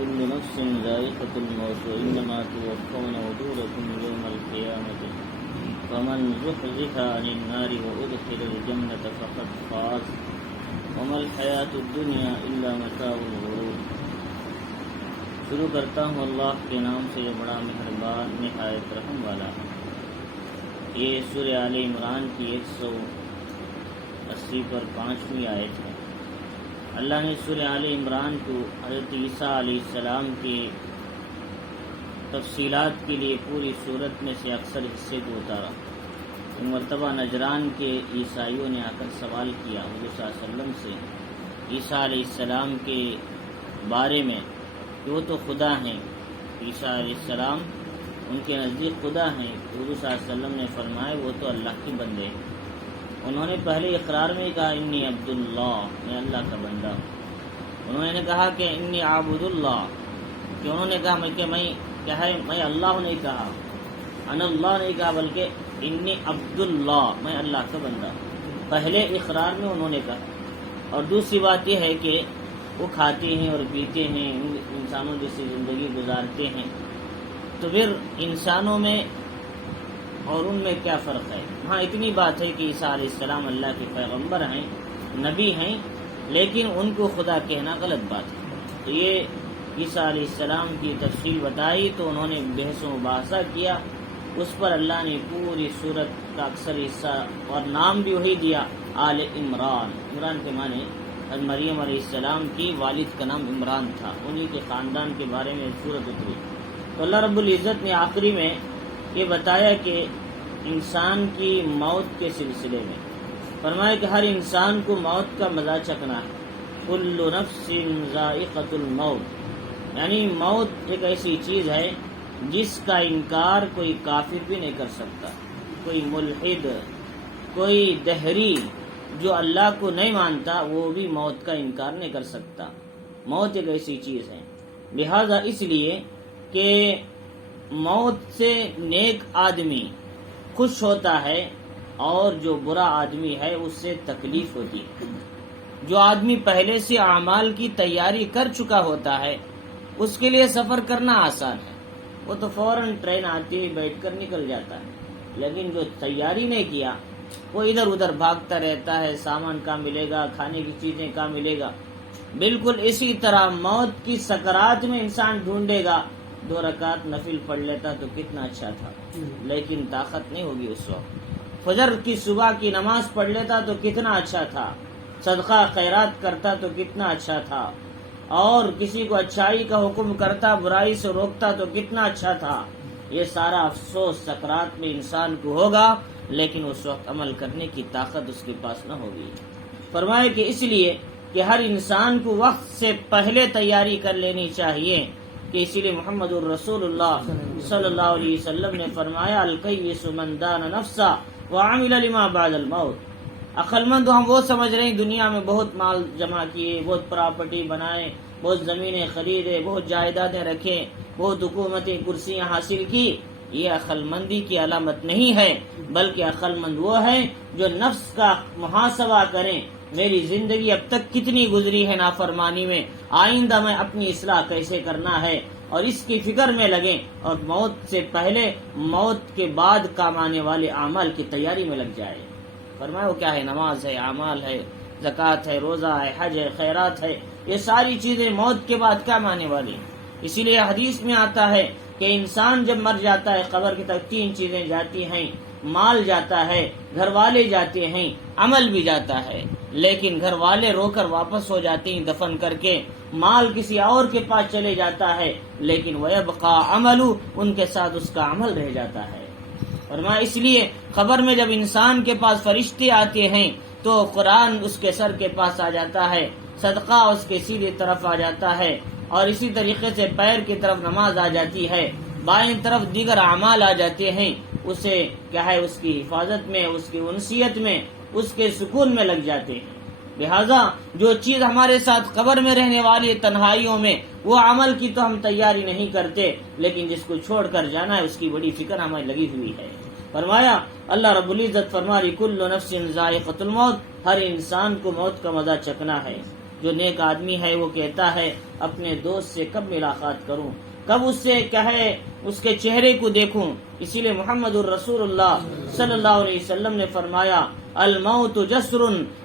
كل نفس ذائقة الموت وإنما توفون أجوركم يوم القيامة فمن زحزح عن النار وأدخل الجنة فقد فاز وما الحياة الدنيا إلا متاع الغرور۔ شروع کرتا ہوں اللہ کے نام سے جو بڑا مہربان نہایت رحم والا ہے۔ یہ سورہ آل عمران کی 180 پر 5ویں آیت ہے۔ اللہ نے سورہ آل عمران کو حضرت عیسیٰ علیہ السلام کی تفصیلات کے لیے پوری صورت میں سے اکثر حصے کو اتارا۔ ایک مرتبہ نجران کے عیسائیوں نے آ کر سوال کیا حضور صلی اللہ علیہ وسلم سے عیسیٰ علیہ السلام کے بارے میں کہ وہ تو خدا ہیں، عیسیٰ علیہ السلام ان کے نزدیک خدا ہیں۔ حضور صلی اللہ علیہ وسلم نے فرمایا وہ تو اللہ کے بندے ہیں۔ انہوں نے پہلے اقرار میں کہا انی عبداللہ، میں اللہ کا بندہ ہوں۔ انہوں نے کہا کہ انی عابد اللہ، کہ انہوں نے کہا میں اللہ نہیں کہا، انا اللہ نہیں کہا، بلکہ انی عبداللہ، میں اللہ کا بندہ ہوں۔ پہلے اقرار میں انہوں نے کہا۔ اور دوسری بات یہ ہے کہ وہ کھاتے ہیں اور پیتے ہیں، انسانوں جیسی زندگی گزارتے ہیں، تو پھر انسانوں میں اور ان میں کیا فرق ہے؟ ہاں اتنی بات ہے کہ عیسیٰ علیہ السلام اللہ کے پیغمبر ہیں، نبی ہیں، لیکن ان کو خدا کہنا غلط بات ہے۔ تو یہ عیسیٰ علیہ السلام کی تفصیل بتائی تو انہوں نے بحث و مباحثہ کیا، اس پر اللہ نے پوری صورت کا اکثر حصہ اور نام بھی وہی دیا آل عمران۔ عمران کے معنی حضرت مریم علیہ السلام کی والد کا نام عمران تھا، انہی کے خاندان کے بارے میں صورت اتری۔ تو اللہ رب العزت نے آخری میں یہ بتایا کہ انسان کی موت کے سلسلے میں فرمایا کہ ہر انسان کو موت کا مزہ چکھنا ہے۔ کل نفس ذائقۃ الموت، یعنی موت ایک ایسی چیز ہے جس کا انکار کوئی کافر بھی نہیں کر سکتا، کوئی ملحد، کوئی دہری جو اللہ کو نہیں مانتا وہ بھی موت کا انکار نہیں کر سکتا۔ موت ایک ایسی چیز ہے، لہذا اس لیے کہ موت سے نیک آدمی خوش ہوتا ہے اور جو برا آدمی ہے اس سے تکلیف ہوتی ہے۔ جو آدمی پہلے سے اعمال کی تیاری کر چکا ہوتا ہے اس کے لیے سفر کرنا آسان ہے، وہ تو فوراً ٹرین آتی ہے بیٹھ کر نکل جاتا ہے، لیکن جو تیاری نہیں کیا وہ ادھر ادھر بھاگتا رہتا ہے، سامان کہاں ملے گا، کھانے کی چیزیں کہاں ملے گا۔ بالکل اسی طرح موت کی سکرات میں انسان ڈھونڈے گا 2 رکعت نفل پڑھ لیتا تو کتنا اچھا تھا، لیکن طاقت نہیں ہوگی اس وقت۔ فجر کی صبح کی نماز پڑھ لیتا تو کتنا اچھا تھا، صدقہ خیرات کرتا تو کتنا اچھا تھا، اور کسی کو اچھائی کا حکم کرتا، برائی سے روکتا تو کتنا اچھا تھا۔ یہ سارا افسوس سکرات میں انسان کو ہوگا، لیکن اس وقت عمل کرنے کی طاقت اس کے پاس نہ ہوگی۔ فرمائے کہ اس لیے کہ ہر انسان کو وقت سے پہلے تیاری کر لینی چاہیے، کہ اسی لیے محمد الرسول اللہ صلی اللہ علیہ وسلم نے فرمایا الکیس من دان نفسہ وعمل لما بعد الموت۔ عقل مند ہم وہ سمجھ رہے ہیں دنیا میں بہت مال جمع کیے، بہت پراپرٹی بنائے، بہت زمینیں خریدے، بہت جائیدادیں رکھے، بہت حکومتیں کرسیاں حاصل کی۔ یہ عقل مندی کی علامت نہیں ہے، بلکہ عقل مند وہ ہے جو نفس کا محاسبہ کریں، میری زندگی اب تک کتنی گزری ہے نافرمانی میں، آئندہ میں اپنی اصلاح کیسے کرنا ہے، اور اس کی فکر میں لگیں، اور موت سے پہلے موت کے بعد کام آنے والے اعمال کی تیاری میں لگ جائے۔ فرمایا وہ کیا ہے؟ نماز ہے، اعمال ہے، زکوٰۃ ہے، روزہ ہے، حج ہے، خیرات ہے، یہ ساری چیزیں موت کے بعد کام آنے والی ہیں۔ اسی لیے حدیث میں آتا ہے کہ انسان جب مر جاتا ہے قبر کی طرف 3 چیزیں جاتی ہیں، مال جاتا ہے، گھر والے جاتے ہیں، عمل بھی جاتا ہے۔ لیکن گھر والے رو کر واپس ہو جاتے ہیں دفن کر کے، مال کسی اور کے پاس چلے جاتا ہے، لیکن وَيَبْقَى عَمَلُ، ان کے ساتھ اس کا عمل رہ جاتا ہے۔ فرمایا اس لیے قبر میں جب انسان کے پاس فرشتے آتے ہیں تو قرآن اس کے سر کے پاس آ جاتا ہے، صدقہ اس کے سیدھی طرف آ جاتا ہے، اور اسی طریقے سے پیر کی طرف نماز آ جاتی ہے، بائیں طرف دیگر اعمال آ جاتے ہیں، اسے کیا ہے اس کی حفاظت میں، اس کی انسیت میں، اس کے سکون میں لگ جاتے ہیں۔ لہذا جو چیز ہمارے ساتھ قبر میں رہنے والی تنہائیوں میں، وہ عمل کی تو ہم تیاری نہیں کرتے، لیکن جس کو چھوڑ کر جانا ہے اس کی بڑی فکر ہمیں لگی ہوئی ہے۔ فرمایا اللہ رب العزت فرماری کل نفس ذائقۃ الموت، ہر انسان کو موت کا مزہ چکھنا ہے۔ جو نیک آدمی ہے وہ کہتا ہے اپنے دوست سے کب ملاقات کروں، کب اس سے کہے اس کے چہرے کو دیکھوں۔ اسی لیے محمد الرسول اللہ صلی اللہ علیہ وسلم نے فرمایا الموت جسر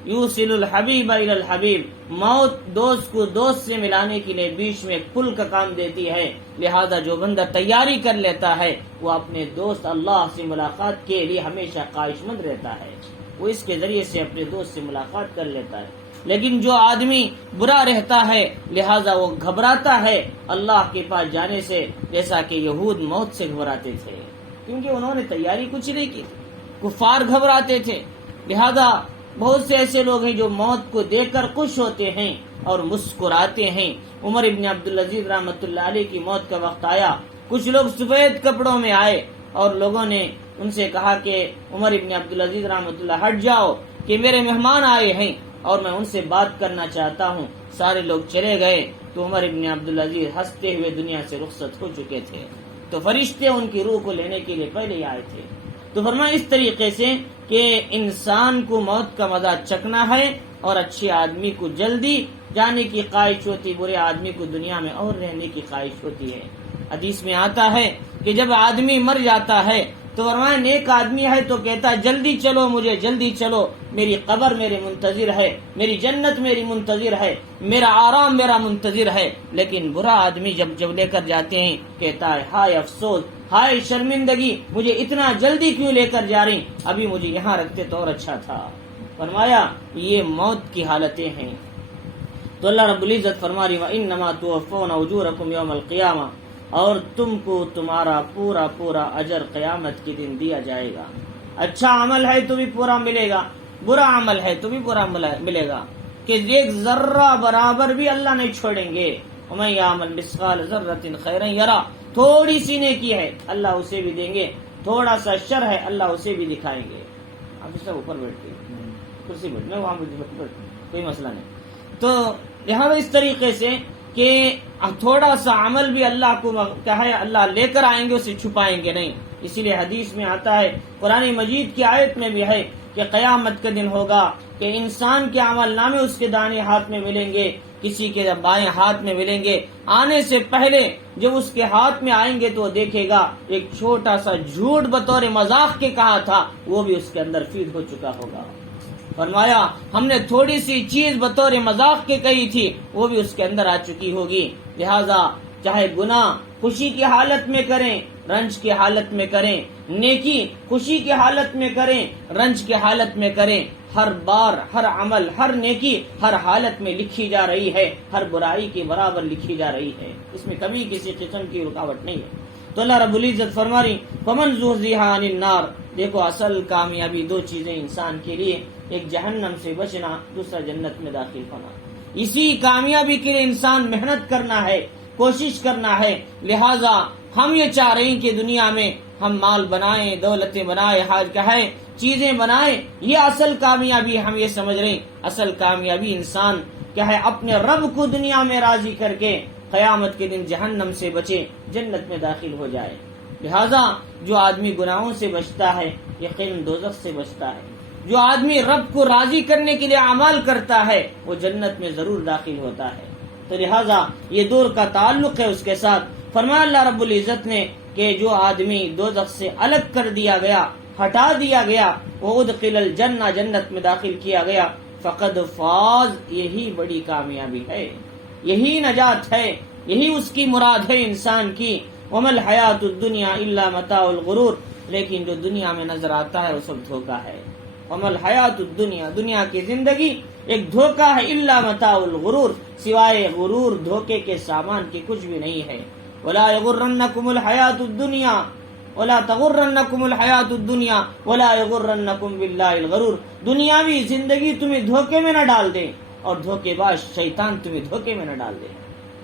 یوصل الحبیب الی الحبیب، موت دوست کو دوست سے ملانے کے لیے بیچ میں ایک پل کا کام دیتی ہے، لہذا جو بندہ تیاری کر لیتا ہے وہ اپنے دوست اللہ سے ملاقات کے لیے ہمیشہ خواہش مند رہتا ہے، وہ اس کے ذریعے سے اپنے دوست سے ملاقات کر لیتا ہے۔ لیکن جو آدمی برا رہتا ہے لہذا وہ گھبراتا ہے اللہ کے پاس جانے سے، جیسا کہ یہود موت سے گھبراتے تھے کیونکہ انہوں نے تیاری کچھ نہیں کی تھی، کفار گھبراتے تھے۔ لہذا بہت سے ایسے لوگ ہیں جو موت کو دیکھ کر خوش ہوتے ہیں اور مسکراتے ہیں۔ عمر ابن عبدالعزیز رحمۃ اللہ علیہ کی موت کا وقت آیا، کچھ لوگ سفید کپڑوں میں آئے اور لوگوں نے ان سے کہا کہ عمر ابن عبدالعزیز رحمۃ اللہ ہٹ جاؤ کہ میرے مہمان آئے ہیں اور میں ان سے بات کرنا چاہتا ہوں۔ سارے لوگ چلے گئے تو عمر ابن عبدالعزیز ہنستے ہوئے دنیا سے رخصت ہو چکے تھے، تو فرشتے ان کی روح کو لینے کے لیے پہلے ہی آئے تھے۔ تو فرمایا اس طریقے سے کہ انسان کو موت کا مزہ چکھنا ہے، اور اچھے آدمی کو جلدی جانے کی خواہش ہوتی، برے آدمی کو دنیا میں اور رہنے کی خواہش ہوتی ہے۔ حدیث میں آتا ہے کہ جب آدمی مر جاتا ہے تو فرمایا نیک آدمی ہے تو کہتا ہے جلدی چلو، مجھے جلدی چلو، میری قبر میرے منتظر ہے، میری جنت میری منتظر ہے، میرا آرام میرا منتظر ہے۔ لیکن برا آدمی جب لے کر جاتے ہیں کہتا ہے ہائے افسوس، ہائے شرمندگی، مجھے اتنا جلدی کیوں لے کر جا رہی، ابھی مجھے یہاں رکھتے تو اور اچھا تھا۔ فرمایا یہ موت کی حالتیں ہیں۔ تو اللہ رب العزت فرما رہی وَإِنَّمَا تُوَفَّوْنَ أُجُورَكُمْ يَوْمَ الْقِيَامَةِ، اور تم کو تمہارا پورا پورا اجر قیامت کے دن دیا جائے گا۔ اچھا عمل ہے تو بھی پورا ملے گا، برا عمل ہے تو بھی پورا ملے گا، کہ ایک ذرہ برابر بھی اللہ نہیں چھوڑیں گے۔ وَمَن يَعْمَلْ مِثْقَالَ ذَرَّةٍ خَيْرًا يَرَهُ، تھوڑی سی نیکی ہے اللہ اسے بھی دیں گے، تھوڑا سا شر ہے اللہ اسے بھی دکھائیں گے۔ آپ سب اوپر بیٹھتے کرسی بیٹھ میں وہاں کوئی مسئلہ نہیں۔ تو یہاں اس طریقے سے کہ تھوڑا سا عمل بھی اللہ کو کیا ہے اللہ لے کر آئیں گے، اسے چھپائیں گے نہیں۔ اسی لیے حدیث میں آتا ہے، قرآن مجید کی آیت میں بھی ہے کہ قیامت کا دن ہوگا کہ انسان کے عمل نامے اس کے دائیں ہاتھ میں ملیں گے، کسی کے بائیں ہاتھ میں ملیں گے۔ آنے سے پہلے جب اس کے ہاتھ میں آئیں گے تو وہ دیکھے گا ایک چھوٹا سا جھوٹ بطور مذاق کے کہا تھا، وہ بھی اس کے اندر فیڈ ہو چکا ہوگا۔ فرمایا ہم نے تھوڑی سی چیز بطور مذاق کے کہی تھی، وہ بھی اس کے اندر آ چکی ہوگی۔ لہذا چاہے گناہ خوشی کی حالت میں کریں، رنج کی حالت میں کریں، نیکی خوشی کی حالت میں کریں، رنج کی حالت میں کریں، ہر بار ہر عمل ہر نیکی ہر حالت میں لکھی جا رہی ہے، ہر برائی کے برابر لکھی جا رہی ہے، اس میں کبھی کسی قسم کی رکاوٹ نہیں ہے۔ تو اللہ رب العزت فرما رہی فَمَنْ زُحْزِحَ عَنِ النَّارِ، دیکھو اصل کامیابی دو چیزیں انسان کے لیے، ایک جہنم سے بچنا، دوسرا جنت میں داخل ہونا۔ اسی کامیابی کے لیے انسان محنت کرنا ہے، کوشش کرنا ہے۔ لہذا ہم یہ چاہ رہے ہیں کہ دنیا میں ہم مال بنائیں، دولتیں بنائیں، حاج کہے چیزیں بنائیں، یہ اصل کامیابی ہم یہ سمجھ رہے ہیں۔ اصل کامیابی انسان کیا ہے اپنے رب کو دنیا میں راضی کر کے قیامت کے دن جہنم سے بچے، جنت میں داخل ہو جائے۔ لہذا جو آدمی گناہوں سے بچتا ہے یقیناً دوزخ سے بچتا ہے، جو آدمی رب کو راضی کرنے کے لیے اعمال کرتا ہے وہ جنت میں ضرور داخل ہوتا ہے۔ تو لہذا یہ دور کا تعلق ہے اس کے ساتھ۔ فرمایا اللہ رب العزت نے کہ جو آدمی دوزخ سے الگ کر دیا گیا، ہٹا دیا گیا، وہ ادخل الجنہ، جنت میں داخل کیا گیا، فقد فاز، یہی بڑی کامیابی ہے، یہی نجات ہے، یہی اس کی مراد ہے انسان کی۔ وَمَا الْحَيَاةُ الدُّنْيَا إِلَّا مَتَاعُ الْغُرُورِ، لیکن جو دنیا میں نظر آتا ہے وہ سب دھوکہ ہے۔ وَمَا الْحَيَاةُ الدُّنْيَا، دنیا کی زندگی ایک دھوکہ ہے، إِلَّا مَتَاعُ الْغُرُورِ، سوائے غرور دھوکے کے سامان کی کچھ بھی نہیں ہے۔ وَلَا يَغُرَّنَّكُمُ الْحَيَاةُ الدُّنْيَا وَلَا تَغُرَّنَّكُمُ الْحَيَاةُ الدُّنْيَا وَلَا يَغُرَّنَّكُمْ بِاللَّهِ الْغَرُورُ، دنیاوی زندگی تمہیں دھوکے میں نہ ڈال دے اور دھوکے باز شیطان تمہیں دھوکے میں نہ ڈال دے۔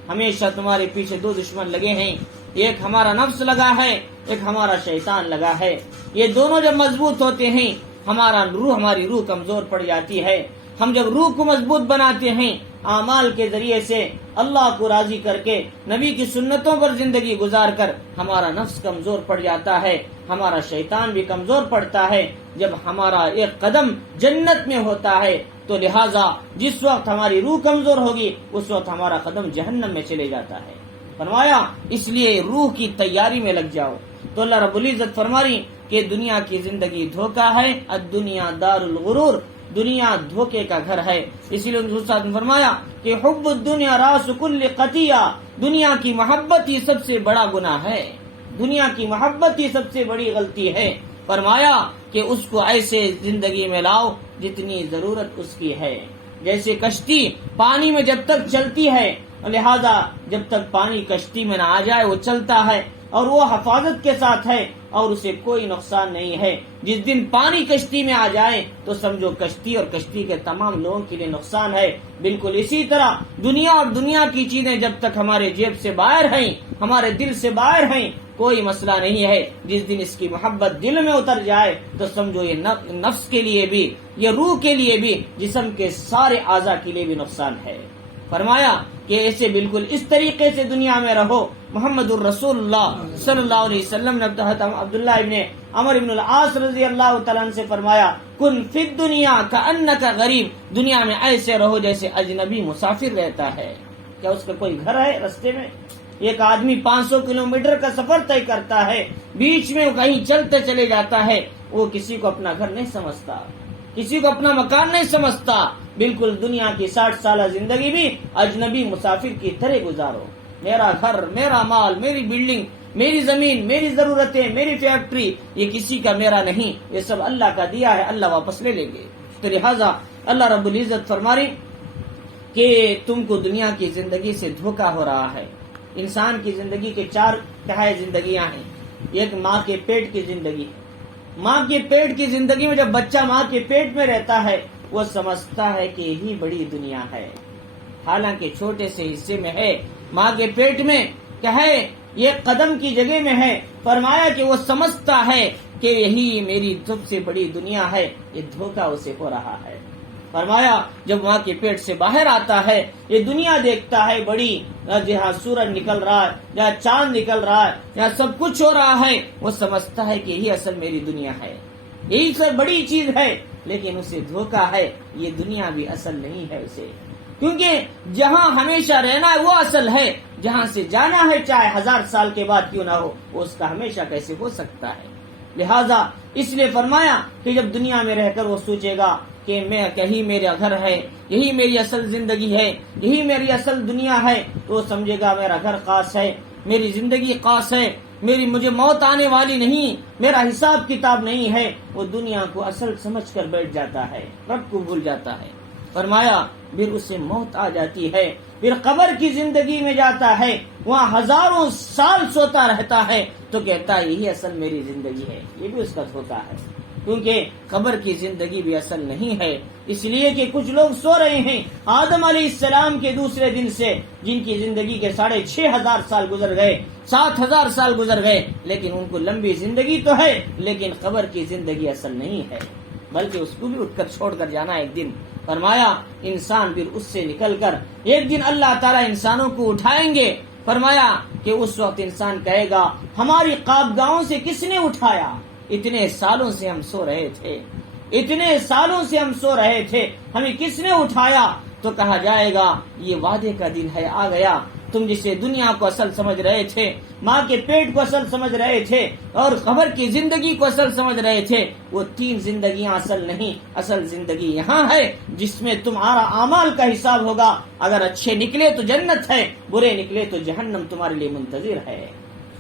ہمیشہ تمہارے پیچھے دو دشمن لگے ہیں، ایک ہمارا نفس لگا ہے، ایک ہمارا شیطان لگا ہے۔ یہ دونوں جب مضبوط ہوتے ہیں ہماری روح کمزور پڑ جاتی ہے۔ ہم جب روح کو مضبوط بناتے ہیں اعمال کے ذریعے سے، اللہ کو راضی کر کے، نبی کی سنتوں پر زندگی گزار کر، ہمارا نفس کمزور پڑ جاتا ہے، ہمارا شیطان بھی کمزور پڑتا ہے جب ہمارا ایک قدم جنت میں ہوتا ہے، تو لہٰذا جس وقت ہماری روح کمزور ہوگی اس وقت ہمارا قدم جہنم میں چلے جاتا ہے۔ فرمایا اس لیے روح کی تیاری میں لگ جاؤ۔ تو اللہ رب العزت فرماری کہ دنیا کی زندگی دھوکہ ہے، الدنیا دار الغرور، دنیا دھوکے کا گھر ہے۔ اسی لیے استاد نے فرمایا کہ حب الدنیا راس کل خطیہ، دنیا کی محبت ہی سب سے بڑا گناہ ہے، دنیا کی محبت ہی سب سے بڑی غلطی ہے۔ فرمایا کہ اس کو ایسے زندگی میں لاؤ جتنی ضرورت اس کی ہے، جیسے کشتی پانی میں جب تک چلتی ہے، لہذا جب تک پانی کشتی میں نہ آ جائے وہ چلتا ہے اور وہ حفاظت کے ساتھ ہے اور اسے کوئی نقصان نہیں ہے۔ جس دن پانی کشتی میں آ جائے تو سمجھو کشتی اور کشتی کے تمام لوگوں کے لیے نقصان ہے۔ بالکل اسی طرح دنیا اور دنیا کی چیزیں جب تک ہمارے جیب سے باہر ہیں، ہمارے دل سے باہر ہیں، کوئی مسئلہ نہیں ہے۔ جس دن اس کی محبت دل میں اتر جائے تو سمجھو یہ نفس کے لیے بھی، یہ روح کے لیے بھی، جسم کے سارے اعضاء کے لیے بھی نقصان ہے۔ فرمایا کہ ایسے بالکل اس طریقے سے دنیا میں رہو۔ محمد الرسول اللہ صلی اللہ علیہ وسلم نے عبداللہ ابن عمر ابن العاص رضی اللہ تعالیٰ عنہ سے فرمایا کن فی الدنیا کأنک غریب، دنیا میں ایسے رہو جیسے اجنبی مسافر رہتا ہے۔ کیا اس کا کوئی گھر ہے رستے میں؟ ایک آدمی 500 کلومیٹر کا سفر طے کرتا ہے، بیچ میں کہیں چلتے چلے جاتا ہے، وہ کسی کو اپنا گھر نہیں سمجھتا، کسی کو اپنا مکان نہیں سمجھتا۔ بالکل دنیا کی 60 سالہ زندگی بھی اجنبی مسافر کی طرح گزارو۔ میرا گھر، میرا مال، میری بلڈنگ، میری زمین، میری ضرورتیں، میری فیکٹری، یہ کسی کا میرا نہیں، یہ سب اللہ کا دیا ہے، اللہ واپس لے لیں گے۔ تو لہٰذا اللہ رب العزت فرما رہی کہ تم کو دنیا کی زندگی سے دھوکہ ہو رہا ہے۔ انسان کی زندگی کے 4 تہائی زندگیاں ہیں۔ ایک ماں کے پیٹ کی زندگی، ماں کے پیٹ کی زندگی میں جب بچہ ماں کے پیٹ میں رہتا ہے وہ سمجھتا ہے کہ یہی بڑی دنیا ہے، حالانکہ چھوٹے سے حصے میں ہے، ماں کے پیٹ میں کیا ہے، یہ قدم کی جگہ میں ہے۔ فرمایا کہ وہ سمجھتا ہے کہ یہی میری سب سے بڑی دنیا ہے، یہ دھوکہ اسے ہو رہا ہے۔ فرمایا جب ماں کے پیٹ سے باہر آتا ہے یہ دنیا دیکھتا ہے بڑی، جہاں سورج نکل رہا ہے، جہاں چاند نکل رہا ہے، جہاں سب کچھ ہو رہا ہے، وہ سمجھتا ہے کہ یہی اصل میری دنیا ہے، یہی سب بڑی چیز ہے، لیکن اسے دھوکہ ہے، یہ دنیا بھی اصل نہیں ہے اسے، کیونکہ جہاں ہمیشہ رہنا ہے وہ اصل ہے، جہاں سے جانا ہے چاہے 1000 سال کے بعد کیوں نہ ہو، وہ اس کا ہمیشہ کیسے ہو سکتا ہے۔ لہذا اس لیے فرمایا کہ جب دنیا میں رہ کر وہ سوچے گا کہ میں کہیں میرا گھر ہے، یہی میری اصل زندگی ہے، یہی میری اصل دنیا ہے، تو وہ سمجھے گا میرا گھر خاص ہے، میری زندگی خاص ہے، مجھے موت آنے والی نہیں، میرا حساب کتاب نہیں ہے، وہ دنیا کو اصل سمجھ کر بیٹھ جاتا ہے، رب کو بھول جاتا ہے۔ فرمایا پھر اسے موت آ جاتی ہے، پھر قبر کی زندگی میں جاتا ہے، وہاں ہزاروں سال سوتا رہتا ہے، تو کہتا ہے یہی اصل میری زندگی ہے، یہ بھی اس کا دھوکہ ہے، کیونکہ قبر کی زندگی بھی اصل نہیں ہے۔ اس لیے کہ کچھ لوگ سو رہے ہیں آدم علیہ السلام کے دوسرے دن سے، جن کی زندگی کے 6500 سال گزر گئے، 7000 سال گزر گئے، لیکن ان کو لمبی زندگی تو ہے، لیکن قبر کی زندگی اصل نہیں ہے، بلکہ اس کو بھی اٹھ کر چھوڑ کر جانا ایک دن۔ فرمایا انسان پھر اس سے نکل کر ایک دن اللہ تعالیٰ انسانوں کو اٹھائیں گے۔ فرمایا کہ اس وقت انسان کہے گا ہماری خوابگاہوں سے کس نے اٹھایا، اتنے سالوں سے ہم سو رہے تھے، اتنے سالوں سے ہم سو رہے تھے، ہمیں کس نے اٹھایا؟ تو کہا جائے گا یہ وعدے کا دن ہے، آ گیا، تم جسے دنیا کو اصل سمجھ رہے تھے، ماں کے پیٹ کو اصل سمجھ رہے تھے اور قبر کی زندگی کو اصل سمجھ رہے تھے، وہ 3 زندگیاں اصل نہیں، اصل زندگی یہاں ہے جس میں تمہارا اعمال کا حساب ہوگا، اگر اچھے نکلے تو جنت ہے، برے نکلے تو جہنم تمہارے لیے منتظر ہے۔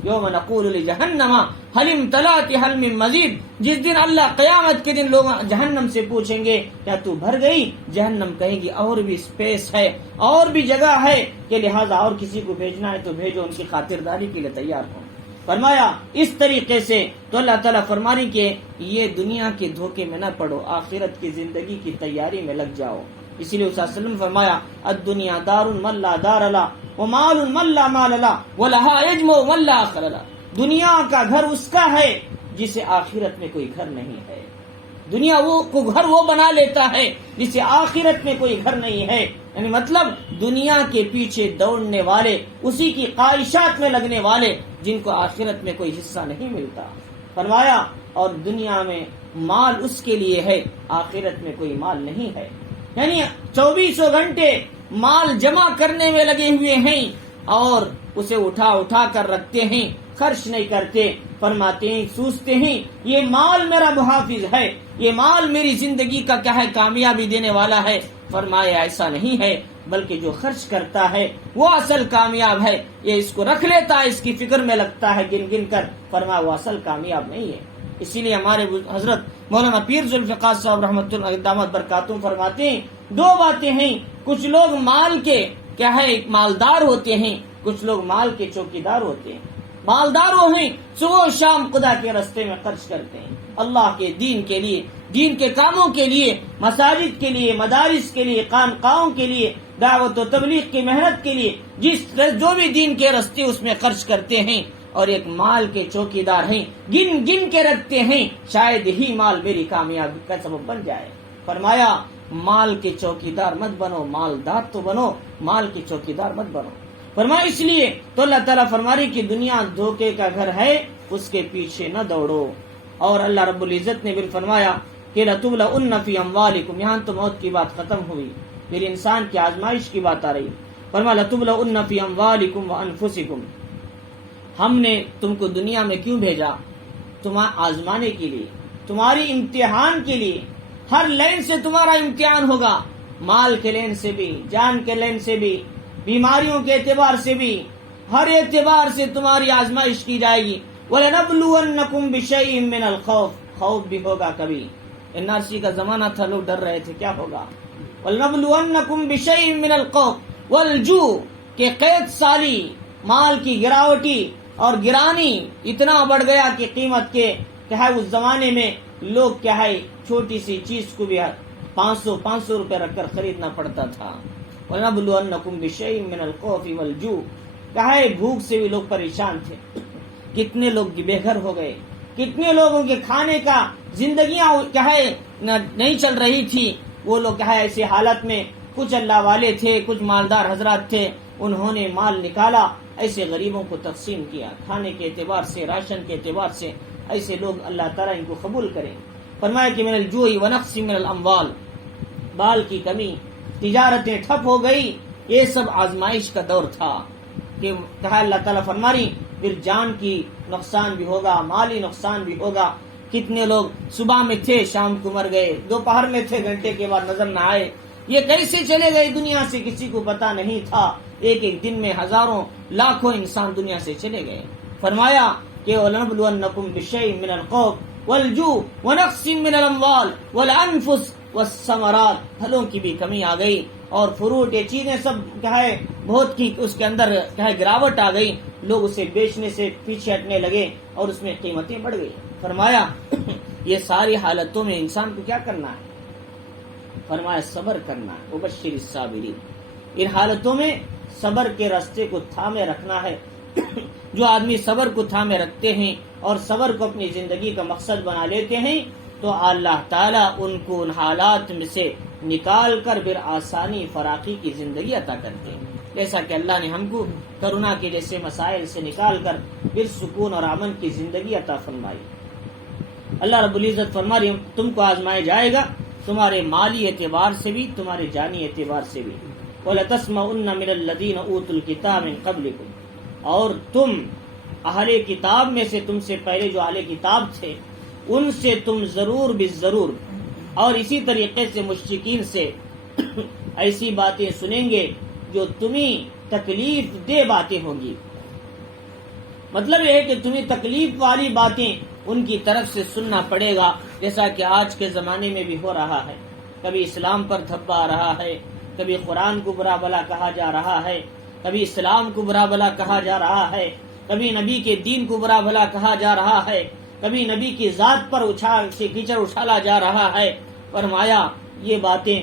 یوم نقول لجہنم هل امتلأت هل من مزید، جس دن اللہ قیامت کے دن لوگ جہنم سے پوچھیں گے کیا تو بھر گئی؟ جہنم کہے گی اور بھی اسپیس ہے، اور بھی جگہ ہے، کہ لہٰذا اور کسی کو بھیجنا ہے تو بھیجو، ان کی خاطرداری کے لیے تیار ہو۔ فرمایا اس طریقے سے تو اللہ تعالیٰ فرمانی کہ یہ دنیا کے دھوکے میں نہ پڑو، آخرت کی زندگی کی تیاری میں لگ جاؤ۔ اسی لیے صلی اللہ علیہ وسلم فرمایا الدنیا دار من لا دار لا ومال من لا مال لا ولها یجمع من لا آخر لا، دنیا کا گھر اس کا ہے جسے آخرت میں کوئی گھر نہیں ہے، دنیا کو گھر وہ بنا لیتا ہے جسے آخرت میں کوئی گھر نہیں ہے، یعنی مطلب دنیا کے پیچھے دوڑنے والے، اسی کی خواہشات میں لگنے والے، جن کو آخرت میں کوئی حصہ نہیں ملتا۔ فرمایا اور دنیا میں مال اس کے لیے ہے، آخرت میں کوئی مال نہیں ہے. یعنی 24 گھنٹے مال جمع کرنے میں لگے ہوئے ہیں اور اسے اٹھا اٹھا کر رکھتے ہیں، خرچ نہیں کرتے. فرماتے ہیں سوچتے ہیں یہ مال میرا محافظ ہے، یہ مال میری زندگی کا کیا ہے کامیابی دینے والا ہے. فرمایا ایسا نہیں ہے، بلکہ جو خرچ کرتا ہے وہ اصل کامیاب ہے. یہ اس کو رکھ لیتا ہے، اس کی فکر میں لگتا ہے گن گن کر، فرمایا وہ اصل کامیاب نہیں ہے. اسی لیے ہمارے حضرت مولانا پیر ذوالفقار صاحب رحمۃ اللہ دامت برکاتہم فرماتے ہیں 2 باتیں ہیں، کچھ لوگ مال کے کیا ہے مالدار ہوتے ہیں، کچھ لوگ مال کے چوکیدار ہوتے ہیں. مالدار وہ ہیں صبح و شام خدا کے راستے میں خرچ کرتے ہیں، اللہ کے دین کے لیے، دین کے کاموں کے لیے، مساجد کے لیے، مدارس کے لیے، خانقاہوں کے لیے، دعوت و تبلیغ کی محنت کے لیے، جو بھی دین کے راستے اس میں خرچ کرتے ہیں. اور ایک مال کے چوکیدار ہیں، گن گن کے رکھتے ہیں، شاید ہی مال میری کامیابی کا سبب بن جائے. فرمایا مال کے چوکیدار مت بنو، مالدار تو بنو، مال کے چوکیدار مت بنو. فرمایا اس لیے تو اللہ تعالیٰ فرما رہی کہ دنیا دھوکے کا گھر ہے، اس کے پیچھے نہ دوڑو. اور اللہ رب العزت نے بھی فرمایا کہ لَتُبْلَوُنَّ فِي أَمْوَالِكُمْ، یہاں تو موت کی بات ختم ہوئی، پھر انسان کی آزمائش کی بات آ رہی. فرمایا لَتُبْلَوُنَّ فِي أَمْوَالِكُمْ وَأَنفُسِكُمْ، ہم نے تم کو دنیا میں کیوں بھیجا؟ تمہیں آزمانے کے لیے، تمہاری امتحان کے لیے. ہر لین سے تمہارا امتحان ہوگا، مال کے لین سے بھی، جان کے لین سے بھی، بیماریوں کے اعتبار سے بھی، ہر اعتبار سے تمہاری آزمائش کی جائے گی. وَلَنَبْلُوَنَّكُمْ بِشَيْءٍ مِّنَ الْخَوْفِ، خوف بھی ہوگا. کبھی NRC کا زمانہ تھا، لوگ ڈر رہے تھے کیا ہوگا. وَلَنَبْلُوَنَّكُمْ بِشَيْءٍ مِّنَ الْخَوْفِ وَالْجُوعِ، کہ قید سالی، مال کی گراوٹی اور گرانی اتنا بڑھ گیا کہ قیمت کے کیا ہے اس زمانے میں لوگ کیا ہے چھوٹی سی چیز کو بھی 500 روپے رکھ کر خریدنا پڑتا تھا. وَلَنَبْلُوَنَّكُمْ بِشَيْءٍ مِّنَ الْخَوْفِ وَالْجُوعِ، کیا ہے بھوک سے بھی لوگ پریشان تھے. کتنے لوگ بے گھر ہو گئے، کتنے لوگوں کے کھانے کا زندگیاں کیا ہے نہیں چل رہی تھی. وہ لوگ کیا ہے ایسی حالت میں، کچھ اللہ والے تھے، کچھ مالدار حضرات تھے، انہوں نے مال نکالا، ایسے غریبوں کو تقسیم کیا. کھانے کے اعتبار سے، راشن کے اعتبار سے، ایسے لوگ اللہ تعالیٰ ان کو قبول کریں. فرمایا کہ من الجوع ونقص من الاموال، مال کی کمی، تجارتیں ٹھپ ہو گئی. یہ سب آزمائش کا دور تھا کہ کہا اللہ تعالیٰ فرما رہی پھر جان کی نقصان بھی ہوگا، مالی نقصان بھی ہوگا. کتنے لوگ صبح میں تھے شام کو مر گئے، دوپہر میں تھے گھنٹے کے بعد نظر نہ آئے. یہ کیسے چلے گئے دنیا سے کسی کو پتا نہیں تھا. ایک ایک دن میں ہزاروں لاکھوں انسان دنیا سے چلے گئے. فرمایا کہ وَلَنَبْلُوَنَّكُمْ بِشَيْءٍ مِّنَ الْخَوْفِ وَالْجُوعِ وَنَقْصٍ مِّنَ الْأَمْوَالِ وَالْأَنفُسِ وَالثَّمَرَاتِ، پھلوں کی بھی کمی آ گئی اور فروٹ، یہ چیزیں سب کیا ہے بہت کی اس کے اندر کیا ہے گراوٹ آ گئی. لوگ اسے بیچنے سے پیچھے ہٹنے لگے اور اس میں قیمتیں بڑھ گئی. فرمایا یہ ساری حالتوں میں انسان کو کیا کرنا ہے؟ فرمایا صبر کرنا ہے. وبشر الصابرین، ان حالتوں میں صبر کے راستے کو تھامے رکھنا ہے. جو آدمی صبر کو تھامے رکھتے ہیں اور صبر کو اپنی زندگی کا مقصد بنا لیتے ہیں تو اللہ تعالیٰ ان کو ان حالات میں سے نکال کر پھر آسانی فراخی کی زندگی عطا کرتے ہیں. جیسا کہ اللہ نے ہم کو کرونا کے جیسے مسائل سے نکال کر پھر سکون اور امن کی زندگی عطا فرمائی. اللہ رب العزت فرما رہی تم کو آزمایا جائے گا، تمہارے مالی اعتبار سے بھی، تمہارے جانی اعتبار سے بھی. وَلَتَسْمَعُنَّ مِنَ الَّذِينَ أُوتُوا الْكِتَابَ مِنْ قَبْلِكُمْ، اور تم اہل کتاب میں سے، تم سے پہلے جو اہل کتاب تھے ان سے تم ضرور بالضرور اور اسی طریقے سے مشرکین سے ایسی باتیں سنیں گے جو تمہیں تکلیف دہ باتیں ہوں گی. مطلب یہ ہے کہ تمہیں تکلیف والی باتیں ان کی طرف سے سننا پڑے گا، جیسا کہ آج کے زمانے میں بھی ہو رہا ہے. کبھی اسلام پر دھبا آ رہا ہے، کبھی قرآن کو برا بلا کہا جا رہا ہے، کبھی اسلام کو برا بلا کہا جا رہا ہے، کبھی نبی کے دین کو برا بلا کہا جا رہا ہے، کبھی نبی کی ذات پر کیچڑ اچھالا جا رہا ہے. فرمایا یہ باتیں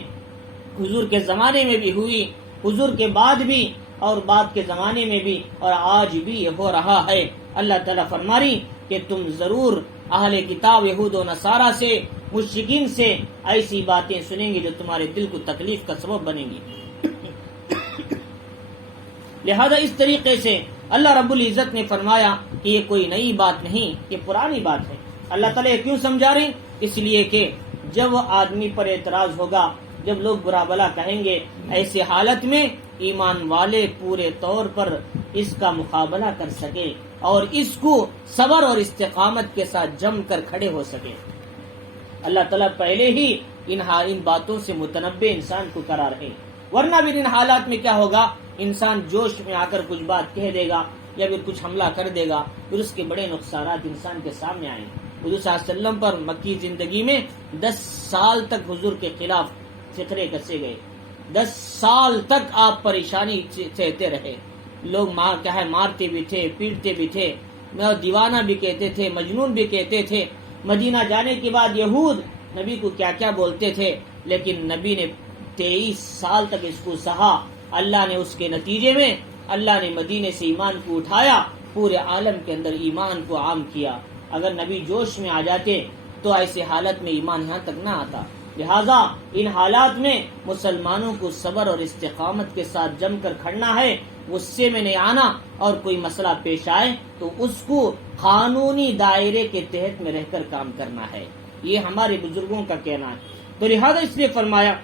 حضور کے زمانے میں بھی ہوئی، حضور کے بعد بھی اور بعد کے زمانے میں بھی، اور آج بھی یہ ہو رہا ہے. اللہ تعالیٰ فرما رہی کہ تم ضرور اہل کتاب یہود و نصارہ سے، مشرکین سے ایسی باتیں سنیں گے جو تمہارے دل کو تکلیف کا سبب بنیں گی. لہذا اس طریقے سے اللہ رب العزت نے فرمایا کہ یہ کوئی نئی بات نہیں، یہ پرانی بات ہے. اللہ تعالیٰ یہ کیوں سمجھا رہے ہیں؟ اس لیے کہ جب وہ آدمی پر اعتراض ہوگا، جب لوگ برا بلا کہیں گے، ایسے حالت میں ایمان والے پورے طور پر اس کا مقابلہ کر سکے اور اس کو صبر اور استقامت کے ساتھ جم کر کھڑے ہو سکے۔ اللہ تعالیٰ پہلے ہی ان باتوں سے متنبع انسان کو کرا رہے، ورنہ بھی ان حالات میں کیا ہوگا، انسان جوش میں آ کر کچھ بات کہہ دے گا یا پھر کچھ حملہ کر دے گا، پھر اس کے بڑے نقصانات انسان کے سامنے آئیں۔ حضور صلی اللہ علیہ وسلم پر مکی زندگی میں 10 سال تک حضور کے خلاف فقرے کسے گئے، 10 سال تک آپ پریشانی سہتے رہے، لوگ مارتے بھی تھے، پیٹتے بھی تھے، دیوانہ بھی کہتے تھے، مجنون بھی کہتے تھے۔ مدینہ جانے کے بعد یہود نبی کو کیا کیا بولتے تھے، لیکن نبی نے 23 سال تک اس کو سہا۔ اللہ نے اس کے نتیجے میں اللہ نے مدینے سے ایمان کو اٹھایا، پورے عالم کے اندر ایمان کو عام کیا۔ اگر نبی جوش میں آ جاتے تو ایسے حالت میں ایمان یہاں تک نہ آتا۔ لہذا ان حالات میں مسلمانوں کو صبر اور استقامت کے ساتھ جم کر کھڑنا ہے، غصے میں نہیں آنا، اور کوئی مسئلہ پیش آئے تو اس کو قانونی دائرے کے تحت میں رہ کر کام کرنا ہے۔ یہ ہمارے بزرگوں کا کہنا ہے۔ تو لہذا اس لیے فرمایا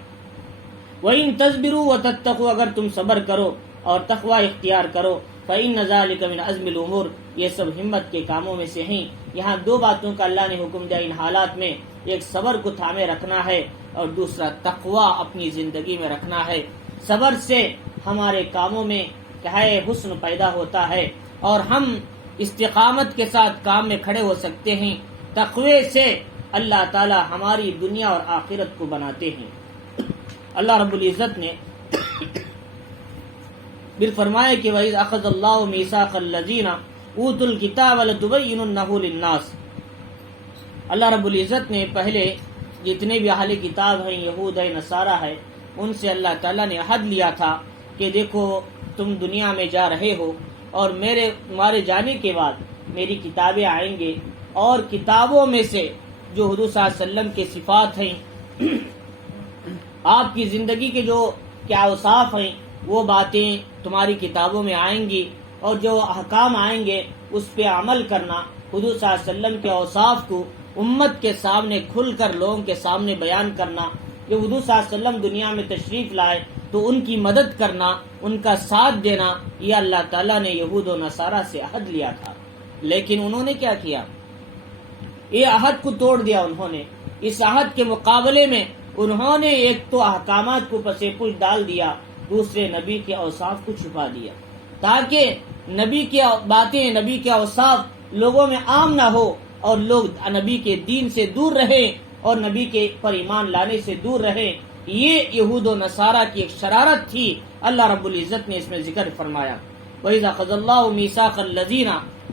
وَإِن تَصْبِرُوا وَتَتَّقُوا، اگر تم صبر کرو اور تقوی اختیار کرو، فَإِنَّ ذَلِكَ مِنْ عَزْمِ الْأُمُورِ، یہ سب ہمت کے کاموں میں سے ہیں۔ یہاں 2 باتوں کا اللہ نے حکم دیا ان حالات میں، ایک صبر کو تھامے رکھنا ہے اور دوسرا تقوی اپنی زندگی میں رکھنا ہے۔ صبر سے ہمارے کاموں میں حسن پیدا ہوتا ہے اور ہم استقامت کے ساتھ کام میں کھڑے ہو سکتے ہیں۔ تقوی سے اللہ تعالی ہماری دنیا اور آخرت کو بناتے ہیں۔ اللہ رب العزت نے پھر فرمایا کہ وَإِذْ أَخَذَ اللَّهُ مِيثَاقَ الَّذِينَ أُوتُوا الْكِتَابَ لَتُبَيِّنُنَّهُ لِلنَّاسِ، اللہ رب العزت نے پہلے جتنے بھی اہل کتاب ہیں، یہود ہیں، نصارہ ہے، ان سے اللہ تعالیٰ نے عہد لیا تھا کہ دیکھو تم دنیا میں جا رہے ہو اور تمہارے جانے کے بعد میری کتابیں آئیں گے، اور کتابوں میں سے جو حضور صلی اللہ علیہ وسلم کے صفات ہیں، آپ کی زندگی کے جو کیا اوصاف ہیں، وہ باتیں تمہاری کتابوں میں آئیں گی، اور جو احکام آئیں گے اس پہ عمل کرنا، حضور صلی اللہ علیہ وسلم کے اوصاف کو امت کے سامنے کھل کر لوگوں کے سامنے بیان کرنا۔ جو حضور صلی اللہ علیہ وسلم دنیا میں تشریف لائے تو ان کی مدد کرنا، ان کا ساتھ دینا، یہ اللہ تعالیٰ نے یہود و نصارہ سے عہد لیا تھا۔ لیکن انہوں نے کیا کیا؟ یہ عہد کو توڑ دیا انہوں نے۔ اس عہد کے مقابلے میں انہوں نے ایک تو احکامات کو پس پش ڈال دیا، دوسرے نبی کے اوصاف کو چھپا دیا، تاکہ نبی کی باتیں، نبی کے اوصاف لوگوں میں عام نہ ہو اور لوگ نبی کے دین سے دور رہیں اور نبی کے پر ایمان لانے سے دور رہیں۔ یہ یہود و نصارہ کی ایک شرارت تھی، اللہ رب العزت نے اس میں ذکر فرمایا۔ وَإِذَا أَخَذَ اللَّهُ مِيثَاقَ الَّذِينَ،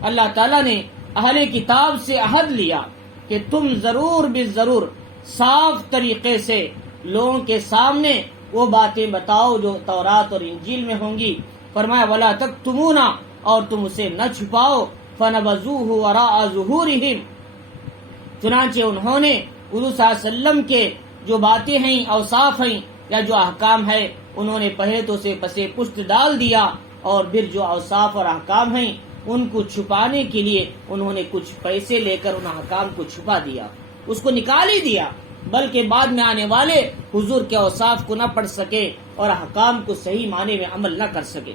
اللہ تعالیٰ نے اہل کتاب سے عہد لیا کہ تم ضرور بالضرور صاف طریقے سے لوگوں کے سامنے وہ باتیں بتاؤ جو تورات اور انجیل میں ہوں گی۔ فرمایا وَلَا تَكْتُمُونَ، اور تم اسے نہ چھپاؤ، فَنَبَذُوهُ وَرَاءَ ظُهُورِهِمْ، چنانچہ انہوں نے حضور صلی اللہ علیہ وسلم کے جو باتیں ہیں، اوصاف ہیں یا جو احکام ہے، انہوں نے پہلے تو اسے پس پشت ڈال دیا، اور پھر جو اوصاف اور احکام ہیں ان کو چھپانے کے لیے انہوں نے کچھ پیسے لے کر ان احکام کو چھپا دیا، اس کو نکال ہی دیا، بلکہ بعد میں آنے والے حضور کے اوصاف کو نہ پڑھ سکے اور احکام کو صحیح معنی میں عمل نہ کر سکے۔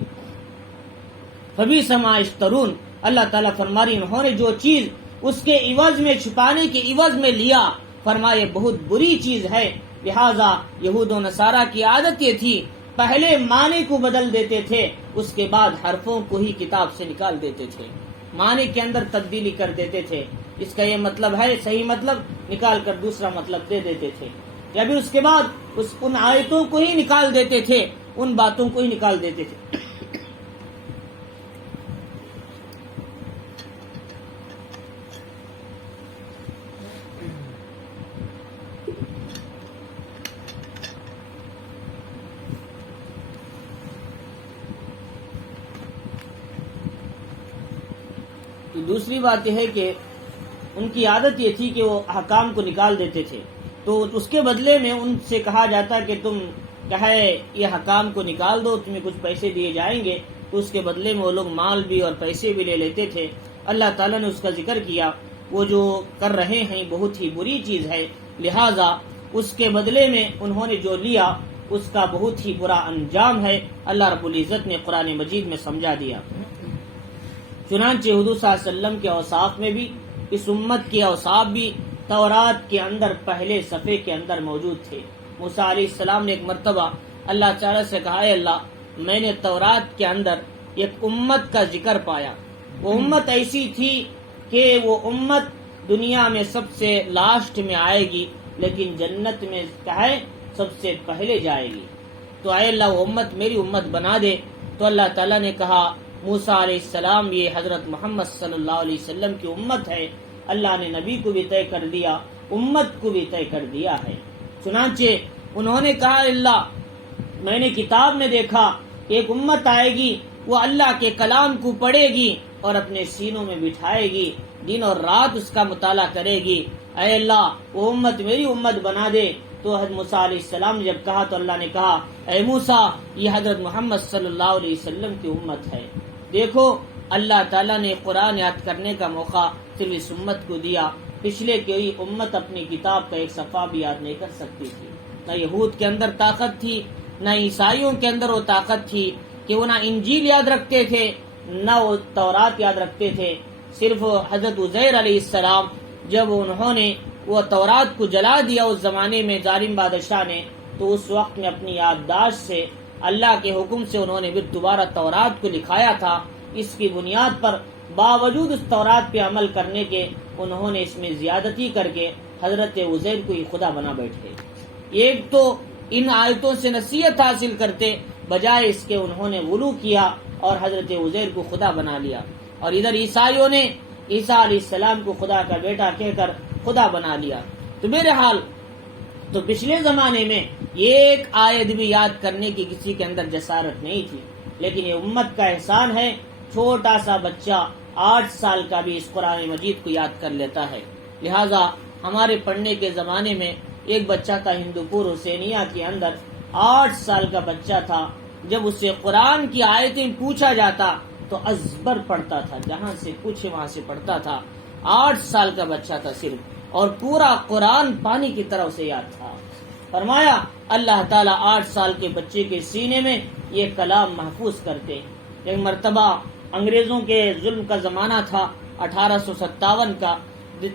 فَبِئْسَ مَا يَشْتَرُونَ، اللہ تعالیٰ فرماری انہوں نے جو چیز اس کے عوض میں، چھپانے کے عوض میں لیا، فرمائے بہت بری چیز ہے۔ لہذا یہود و نصارہ کی عادت یہ تھی، پہلے معنی کو بدل دیتے تھے، اس کے بعد حرفوں کو ہی کتاب سے نکال دیتے تھے، معنی کے اندر تبدیلی کر دیتے تھے، اس کا یہ مطلب ہے، صحیح مطلب نکال کر دوسرا مطلب دے دیتے تھے، یا پھر اس کے بعد ان آیتوں کو ہی نکال دیتے تھے، ان باتوں کو ہی نکال دیتے تھے۔ دوسری بات یہ ہے کہ ان کی عادت یہ تھی کہ وہ احکام کو نکال دیتے تھے، تو اس کے بدلے میں ان سے کہا جاتا کہ تم یہ حکام کو نکال دو، تمہیں کچھ پیسے دیے جائیں گے، تو اس کے بدلے میں وہ لوگ مال بھی اور پیسے بھی لے لیتے تھے۔ اللہ تعالیٰ نے اس کا ذکر کیا وہ جو کر رہے ہیں بہت ہی بری چیز ہے، لہذا اس کے بدلے میں انہوں نے جو لیا اس کا بہت ہی برا انجام ہے۔ اللہ رب العزت نے قرآن مجید میں سمجھا دیا۔ چنانچہ حضور صلی اللہ علیہ وسلم کے اوصاف میں بھی، اس امت کے اوصاف بھی تورات کے اندر پہلے صفحے کے اندر موجود تھے۔ موسیٰ علیہ السلام نے ایک مرتبہ اللہ تعالیٰ سے کہا، اے اللہ، میں نے تورات کے اندر ایک امت کا ذکر پایا، وہ امت ایسی تھی کہ وہ امت دنیا میں سب سے لاسٹ میں آئے گی لیکن جنت میں کیا ہے سب سے پہلے جائے گی، تو اے اللہ وہ امت میری امت بنا دے۔ تو اللہ تعالیٰ نے کہا موسیٰ علیہ السلام یہ حضرت محمد صلی اللہ علیہ وسلم کی امت ہے، اللہ نے نبی کو بھی طے کر دیا، امت کو بھی طے کر دیا ہے۔ چنانچہ انہوں نے کہا، اللہ میں نے کتاب میں دیکھا ایک امت آئے گی، وہ اللہ کے کلام کو پڑھے گی اور اپنے سینوں میں بٹھائے گی، دن اور رات اس کا مطالعہ کرے گی، اے اللہ وہ امت میری امت بنا دے۔ تو حضرت موسیٰ علیہ السلام نے جب کہا تو اللہ نے کہا، اے موسیٰ یہ حضرت محمد صلی اللہ علیہ وسلم کی امت ہے۔ دیکھو اللہ تعالیٰ نے قرآن یاد کرنے کا موقع صرف اس امت کو دیا، پچھلے کوئی امت اپنی کتاب کا ایک صفحہ بھی یاد نہیں کر سکتی تھی۔ نہ یہود کے اندر طاقت تھی، نہ عیسائیوں کے اندر وہ طاقت تھی کہ وہ نہ انجیل یاد رکھتے تھے نہ وہ تورات یاد رکھتے تھے۔ صرف حضرت عزیر علیہ السلام جب انہوں نے وہ تورات کو جلا دیا اس زمانے میں ظالم بادشاہ نے، تو اس وقت میں اپنی یادداشت سے اللہ کے حکم سے انہوں نے پھر دوبارہ تورات کو لکھایا تھا۔ اس کی بنیاد پر باوجود اس تورات پہ عمل کرنے کے انہوں نے اس میں زیادتی کر کے حضرت عزیر کو ہی خدا بنا بیٹھے۔ ایک تو ان آیتوں سے نصیحت حاصل کرتے بجائے اس کے انہوں نے غلو کیا اور حضرت عزیر کو خدا بنا لیا، اور ادھر عیسائیوں نے عیسیٰ علیہ السلام کو خدا کا بیٹا کہہ کر خدا بنا لیا۔ تو بہرحال تو پچھلے زمانے میں ایک آیت بھی یاد کرنے کی کسی کے اندر جسارت نہیں تھی، لیکن یہ امت کا احسان ہے، چھوٹا سا بچہ 8 سال کا بھی اس قرآن مجید کو یاد کر لیتا ہے۔ لہٰذا ہمارے پڑھنے کے زمانے میں ایک بچہ تھا ہندوپور حسینیہ کے اندر، 8 سال کا بچہ تھا، جب اس سے قرآن کی آیتیں پوچھا جاتا تو ازبر پڑھتا تھا، جہاں سے پوچھے وہاں سے پڑھتا تھا۔ 8 سال کا بچہ تھا صرف، اور پورا قرآن پانی کی طرح اسے یاد تھا۔ فرمایا اللہ تعالیٰ 8 سال کے بچے کے سینے میں یہ کلام محفوظ کرتے۔ ایک مرتبہ انگریزوں کے ظلم کا زمانہ تھا 1857 کا،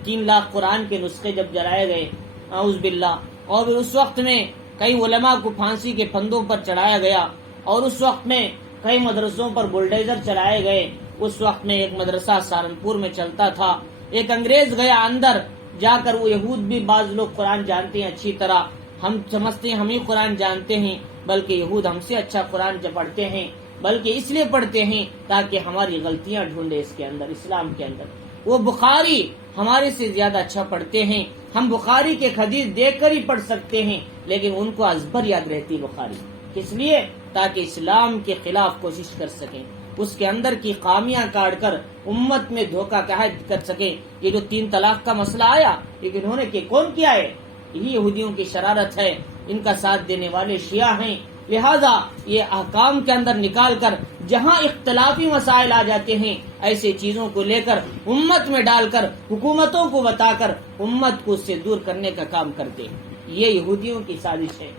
3 لاکھ قرآن کے نسخے جب جلائے گئے، اعوذ باللہ، اور اس وقت میں کئی علماء کو پھانسی کے پھندوں پر چڑھایا گیا، اور اس وقت میں کئی مدرسوں پر بلڈیزر چلائے گئے۔ اس وقت میں ایک مدرسہ سہارنپور میں چلتا تھا، ایک انگریز گیا اندر جا کر، وہ یہود بھی بعض لوگ قرآن جانتے ہیں اچھی طرح، ہم سمجھتے ہیں ہم ہی قرآن جانتے ہیں، بلکہ یہود ہم سے اچھا قرآن پڑھتے ہیں، بلکہ اس لیے پڑھتے ہیں تاکہ ہماری غلطیاں ڈھونڈے اس کے اندر، اسلام کے اندر۔ وہ بخاری ہمارے سے زیادہ اچھا پڑھتے ہیں، ہم بخاری کے حدیث دیکھ کر ہی پڑھ سکتے ہیں، لیکن ان کو ازبر یاد رہتی بخاری، کس لیے؟ تاکہ اسلام کے خلاف کوشش کر سکیں، اس کے اندر کی خامیاں کاٹ کر امت میں دھوکہ کر سکیں۔ یہ جو 3 طلاق کا مسئلہ آیا، لیکن انہوں نے کہ کون کیا ہے؟ یہی یہودیوں کی شرارت ہے، ان کا ساتھ دینے والے شیعہ ہیں۔ لہذا یہ احکام کے اندر نکال کر جہاں اختلافی مسائل آ جاتے ہیں، ایسے چیزوں کو لے کر امت میں ڈال کر حکومتوں کو بتا کر امت کو اس سے دور کرنے کا کام کرتے ہیں۔ یہ یہودیوں کی سازش ہے۔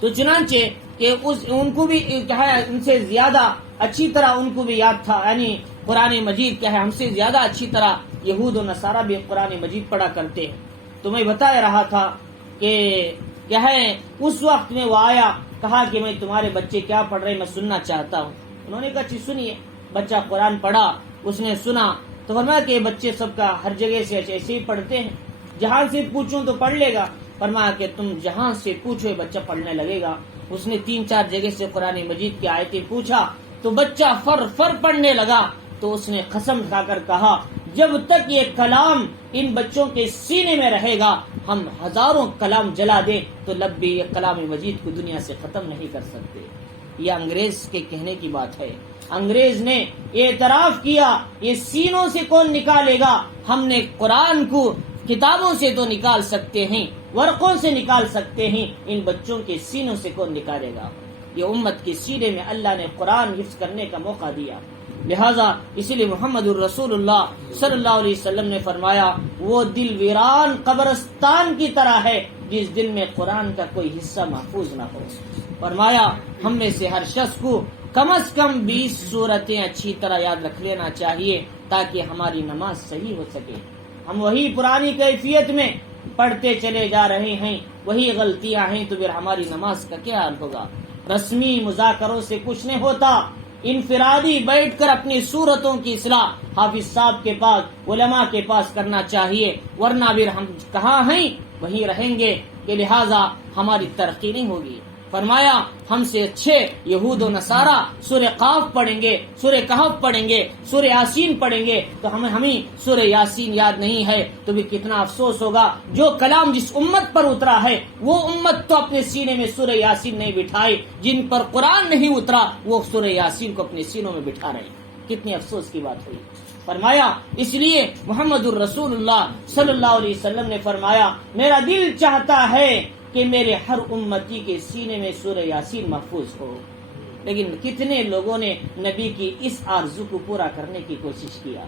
تو چنانچہ کہ ان کو بھی کیا ہے، ان سے زیادہ اچھی طرح ان کو بھی یاد تھا، یعنی قرآن مجید کیا ہے، ہم سے زیادہ اچھی طرح یہود و نصارہ بھی قرآن مجید پڑھا کرتے ہیں۔ تو میں بتا رہا تھا کہ کیا ہے، اس وقت میں وہ آیا، کہا کہ میں تمہارے بچے کیا پڑھ رہے میں سننا چاہتا ہوں۔ انہوں نے کہا اچھی سنیے۔ بچہ قرآن پڑھا، اس نے سنا، تو فرمایا کہ بچے سب کا ہر جگہ سے ایسے ہی پڑھتے ہیں، جہاں سے پوچھوں تو پڑھ لے گا۔ فرمایا کہ تم جہاں سے پوچھو بچہ پڑھنے لگے گا۔ اس نے 3-4 جگہ سے قرآن مجید کی آیتیں پوچھا تو بچہ فر پڑھنے لگا۔ تو اس نے قسم کھا کر کہا، جب تک یہ کلام ان بچوں کے سینے میں رہے گا، ہم ہزاروں کلام جلا دیں تو لب بھی یہ کلام مجید کو دنیا سے ختم نہیں کر سکتے۔ یہ انگریز کے کہنے کی بات ہے۔ انگریز نے اعتراف کیا، یہ سینوں سے کون نکالے گا؟ ہم نے قرآن کو کتابوں سے تو نکال سکتے ہیں، ورقوں سے نکال سکتے ہیں، ان بچوں کے سینوں سے کون نکالے گا؟ یہ امت کے سینے میں اللہ نے قرآن حفظ کرنے کا موقع دیا۔ لہذا اسی لیے محمد الرسول اللہ صلی اللہ علیہ وسلم نے فرمایا وہ دل ویران قبرستان کی طرح ہے جس دل میں قرآن کا کوئی حصہ محفوظ نہ ہو. فرمایا ہم میں سے ہر شخص کو کم از کم 20 سورتیں اچھی طرح یاد رکھ لینا چاہیے تاکہ ہماری نماز صحیح ہو سکے. ہم وہی پرانی کیفیت میں پڑھتے چلے جا رہے ہیں, وہی غلطیاں ہیں, تو پھر ہماری نماز کا کیا حال ہوگا؟ رسمی مذاکروں سے کچھ نہیں ہوتا, انفرادی بیٹھ کر اپنی صورتوں کی اصلاح حافظ صاحب کے پاس, علماء کے پاس کرنا چاہیے, ورنہ پھر ہم کہاں ہیں وہیں رہیں گے, کہ لہذا ہماری ترقی نہیں ہوگی. فرمایا ہم سے اچھے یہود و نصارہ سورہ قاف پڑھیں گے, سورہ کہف پڑھیں گے, سورہ یاسین پڑھیں گے, تو ہمیں سورہ یاسین یاد نہیں ہے, تو بھی کتنا افسوس ہوگا. جو کلام جس امت پر اترا ہے وہ امت تو اپنے سینے میں سورہ یاسین نہیں بٹھائے, جن پر قرآن نہیں اترا وہ سورہ یاسین کو اپنے سینوں میں بٹھا رہے ہیں. کتنی افسوس کی بات ہوئی. فرمایا اس لیے محمد الرسول اللہ صلی اللہ علیہ وسلم نے فرمایا میرا دل چاہتا ہے کہ میرے ہر امتی کے سینے میں سورہ یاسین محفوظ ہو. لیکن کتنے لوگوں نے نبی کی اس آرزو کو پورا کرنے کی کوشش کیا؟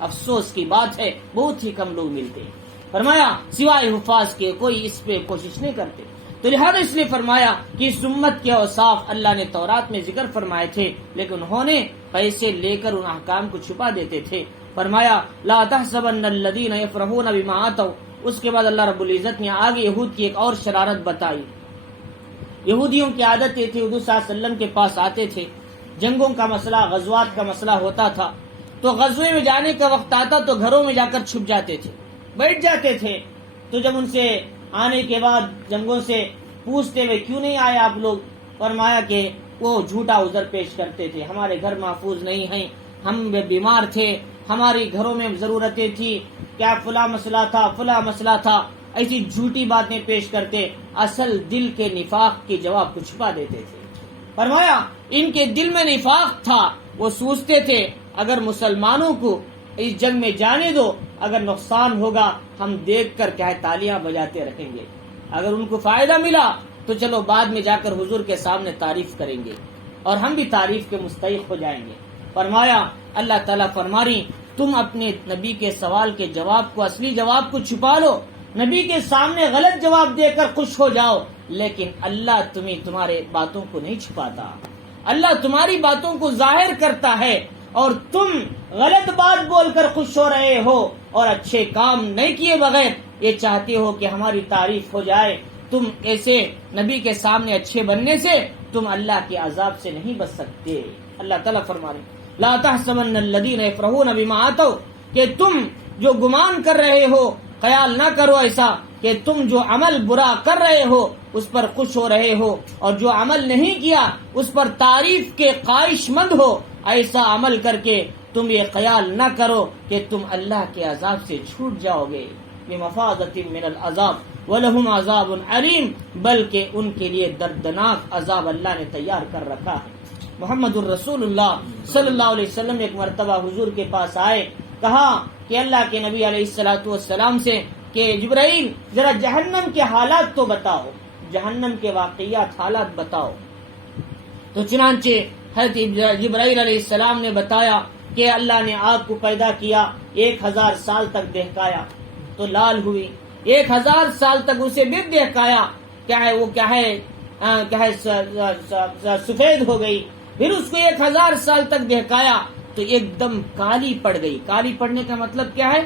افسوس کی بات ہے بہت ہی کم لوگ ملتے. فرمایا سوائے حفاظ کے کوئی اس پہ کوشش نہیں کرتے. تو لہذا اس لیے فرمایا کہ اس امت کے اوصاف اللہ نے تورات میں ذکر فرمائے تھے, لیکن انہوں نے پیسے لے کر ان احکام کو چھپا دیتے تھے. فرمایا لا تحسبن الذین یفرحون بما آتوا. اس کے بعد اللہ رب العزت نے آگے یہود کی ایک اور شرارت بتائی. یہودیوں کی عادت یہ تھی, حضور صلی اللہ علیہ وسلم کے پاس آتے تھے, جنگوں کا مسئلہ, غزوات کا مسئلہ ہوتا تھا, تو غزوے میں جانے کا وقت آتا تو گھروں میں جا کر چھپ جاتے تھے, بیٹھ جاتے تھے. تو جب ان سے آنے کے بعد جنگوں سے پوچھتے ہوئے کیوں نہیں آئے آپ لوگ, فرمایا کہ وہ جھوٹا عذر پیش کرتے تھے, ہمارے گھر محفوظ نہیں ہیں, ہم بیمار تھے, ہماری گھروں میں ضرورتیں تھی, کیا فلاں مسئلہ تھا, فلاں مسئلہ تھا, ایسی جھوٹی باتیں پیش کرتے, اصل دل کے نفاق کے جواب کو چھپا دیتے تھے. فرمایا ان کے دل میں نفاق تھا, وہ سوچتے تھے اگر مسلمانوں کو اس جنگ میں جانے دو, اگر نقصان ہوگا ہم دیکھ کر کیا تالیاں بجاتے رہیں گے, اگر ان کو فائدہ ملا تو چلو بعد میں جا کر حضور کے سامنے تعریف کریں گے اور ہم بھی تعریف کے مستحق ہو جائیں گے. فرمایا اللہ تعالیٰ فرماری تم اپنے نبی کے سوال کے جواب کو, اصلی جواب کو چھپا لو, نبی کے سامنے غلط جواب دے کر خوش ہو جاؤ, لیکن اللہ تمہارے باتوں کو نہیں چھپاتا, اللہ تمہاری باتوں کو ظاہر کرتا ہے, اور تم غلط بات بول کر خوش ہو رہے ہو اور اچھے کام نہیں کیے بغیر یہ چاہتے ہو کہ ہماری تعریف ہو جائے. تم ایسے نبی کے سامنے اچھے بننے سے تم اللہ کے عذاب سے نہیں بچ سکتے. اللہ تعالیٰ فرما رہے لا تحسبن الذین یفرحون بما آتوا, کہ تم جو گمان کر رہے ہو خیال نہ کرو ایسا کہ تم جو عمل برا کر رہے ہو اس پر خوش ہو رہے ہو, اور جو عمل نہیں کیا اس پر تعریف کے خواہش مند ہو. ایسا عمل کر کے تم یہ خیال نہ کرو کہ تم اللہ کے عذاب سے چھوٹ جاؤ گے. بمفازۃ من العذاب ولہم عذاب علیم, بلکہ ان کے لیے دردناک عذاب اللہ نے تیار کر رکھا ہے. محمد الرسول اللہ صلی اللہ علیہ وسلم ایک مرتبہ حضور کے پاس آئے, کہا کہ اللہ کے نبی علیہ الصلوۃ والسلام سے کہ جبرائیل ذرا جہنم کے حالات تو بتاؤ, جہنم کے واقعات حالات بتاؤ. تو چنانچہ حضرت جبرائیل علیہ السلام نے بتایا کہ اللہ نے آگ کو پیدا کیا, 1000 سال تک دہکایا تو لال ہوئی, 1000 سال تک اسے بھی دہکایا, کیا ہے سفید ہو گئی, پھر اس کو 1000 سال تک دہکایا تو ایک دم کالی پڑ گئی. کالی پڑنے کا مطلب کیا ہے؟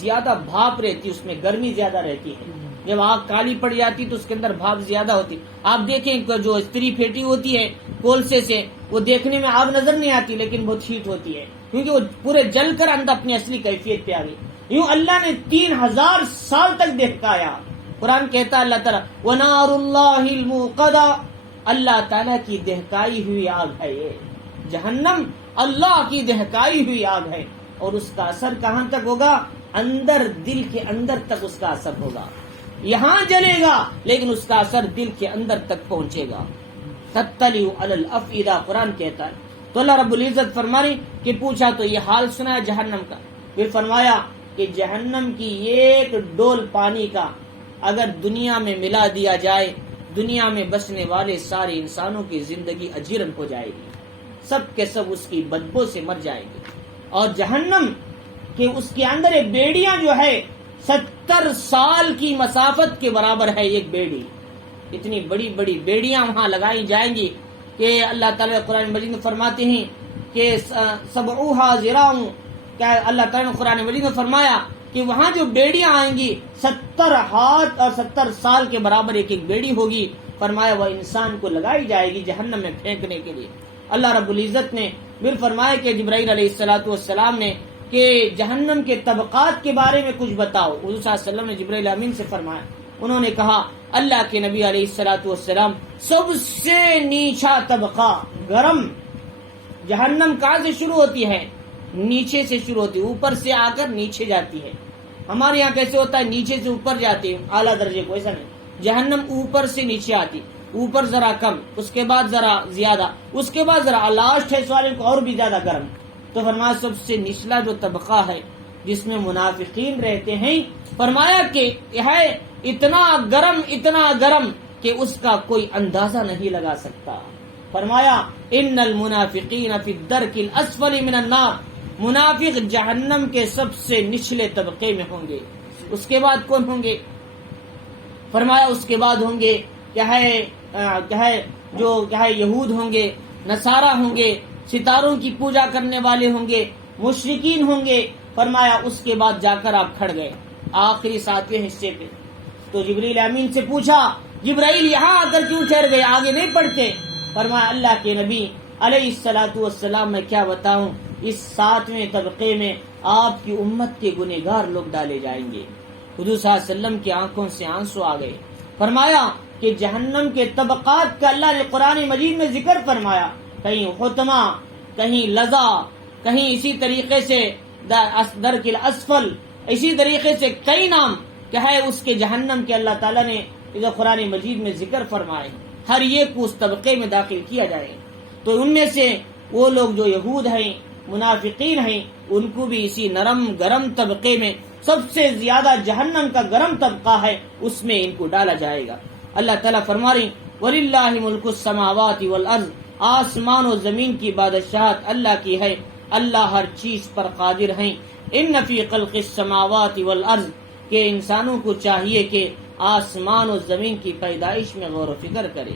زیادہ بھاپ رہتی, اس میں گرمی زیادہ رہتی ہے. جب آگ کالی پڑ جاتی تو اس کے اندر بھاپ زیادہ ہوتی. آپ دیکھیں جو استری پھیٹی ہوتی ہے کولسے سے, وہ دیکھنے میں آگ نظر نہیں آتی لیکن بہت ہیٹ ہوتی ہے, کیونکہ وہ پورے جل کر اندر اپنی اصلی کیفیت پہ آ گئی. یوں اللہ نے 3000 سال تک دہکایا. قرآن کہتا ہے اللہ تعالیٰ وَنَارُ اللَّهِ الْمُوقَدَةُ, اللہ تعالیٰ کی دہکائی ہوئی آگ ہے یہ جہنم, اللہ کی دہکائی ہوئی آگ ہے. اور اس کا اثر کہاں تک ہوگا؟ اندر, دل کے اندر تک اس کا اثر ہوگا. یہاں جلے گا لیکن اس کا اثر دل کے اندر تک پہنچے گا. تطلع علی الافئدہ قرآن کہتا ہے. تو اللہ رب العزت فرمانے کہ پوچھا تو یہ حال سنا ہے جہنم کا. پھر فرمایا کہ جہنم کی ایک ڈول پانی کا اگر دنیا میں ملا دیا جائے, دنیا میں بسنے والے سارے انسانوں کی زندگی اجیرن ہو جائے گی, سب کے سب اس کی بدبو سے مر جائیں گے. اور جہنم کہ اس کے اندر ایک بیڑیاں جو ہے 70 سال کی مسافت کے برابر ہے ایک بیڑی. اتنی بڑی بڑی بیڑیاں وہاں لگائی جائیں گی کہ اللہ تعالیٰ قرآن مجید میں فرماتے ہیں کہ سبعوہا ذراع، کیا اللہ تعالیٰ نے قرآن مجید میں فرمایا کہ وہاں جو بیڑیاں آئیں گی 70 ہاتھ اور 70 سال کے برابر ایک ایک بیڑی ہوگی. فرمایا وہ انسان کو لگائی جائے گی جہنم میں پھینکنے کے لیے. اللہ رب العزت نے پھر فرمایا کہ جبرائیل علیہ السلام نے کہ جہنم کے طبقات کے بارے میں کچھ بتاؤ. حضور صلی اللہ علیہ وسلم نے جبرائیل امین سے فرمایا. انہوں نے کہا اللہ کے نبی علیہ السلام سب سے نیچا طبقہ گرم جہنم کہاں سے شروع ہوتی ہے؟ نیچے سے شروع ہوتی ہے، اوپر سے آ کر نیچے جاتی ہے. ہمارے یہاں کیسے ہوتا ہے؟ نیچے سے اوپر جاتی ہے اعلیٰ درجے کو، ایسا نہیں. جہنم اوپر سے نیچے آتی، اوپر ذرا کم، اس کے بعد ذرا زیادہ، اس کے بعد ذرا لاسٹ ہے سوال کو اور بھی زیادہ گرم. تو فرمایا سب سے نچلا جو طبقہ ہے جس میں منافقین رہتے ہیں، فرمایا کہ یہ ہے اتنا گرم کہ اس کا کوئی اندازہ نہیں لگا سکتا. فرمایا ان المنافقین فی الدرک الاسفل من النار، منافق جہنم کے سب سے نچلے طبقے میں ہوں گے. اس کے بعد کون ہوں گے؟ فرمایا اس کے بعد ہوں گے جو یہود ہوں گے، نصارہ ہوں گے، ستاروں کی پوجا کرنے والے ہوں گے، مشرکین ہوں گے. فرمایا اس کے بعد جا کر آپ کھڑ گئے آخری 7ویں حصے پہ. تو جبرائیل امین سے پوچھا جبرائیل یہاں آ کر کیوں ٹھہر گئے، آگے نہیں پڑھتے؟ فرمایا اللہ کے نبی علیہ السلام میں کیا بتاؤں، اس 7ویں طبقے میں آپ کی امت کے گنہگار لوگ ڈالے جائیں گے. حضور صلی اللہ علیہ وسلم کی آنکھوں سے آنسو آ گئے. فرمایا کہ جہنم کے طبقات کا اللہ نے قرآن مجید میں ذکر فرمایا، کہیں حطمہ، کہیں لظا، کہیں اسی طریقے سے درک الاسفل، اسی طریقے سے کئی نام کیا ہے اس کے جہنم کے اللہ تعالیٰ نے جو قرآن مجید میں ذکر فرمائے. ہر ایک کو اس طبقے میں داخل کیا جائے. تو ان میں سے وہ لوگ جو یہود ہیں، منافقین ہیں، ان کو بھی اسی نرم گرم طبقے میں سب سے زیادہ جہنم کا گرم طبقہ ہے اس میں ان کو ڈالا جائے گا. اللہ تعالیٰ فرما رہی وَلِلَّهِ مُلْكُ السَّمَاوَاتِ وَالْأَرْضِ، آسمان و زمین کی بادشاہت اللہ کی ہے، اللہ ہر چیز پر قادر ہیں. ان فی خلق السماوات والارض، کہ انسانوں کو چاہیے کہ آسمان و زمین کی پیدائش میں غور و فکر کرے.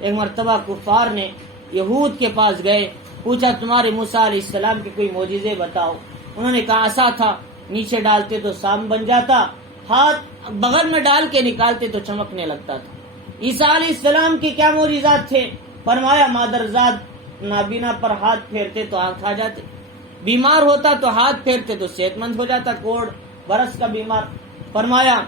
ایک مرتبہ کفار نے یہود کے پاس گئے، پوچھا تمہارے موسیٰ علیہ السلام کے کوئی معجزے بتاؤ. انہوں نے کہا عصا تھا، نیچے ڈالتے تو سام بن جاتا، ہاتھ بغل میں ڈال کے نکالتے تو چمکنے لگتا تھا. عیسیٰ علیہ السلام کے کیا معجزات تھے؟ فرمایا مادرزاد نابینا پر ہاتھ پھیرتے تو آنکھ آ جاتے، بیمار ہوتا تو ہاتھ پھیرتے تو صحت مند ہو جاتا، کوڑ برس کا بیمار. فرمایا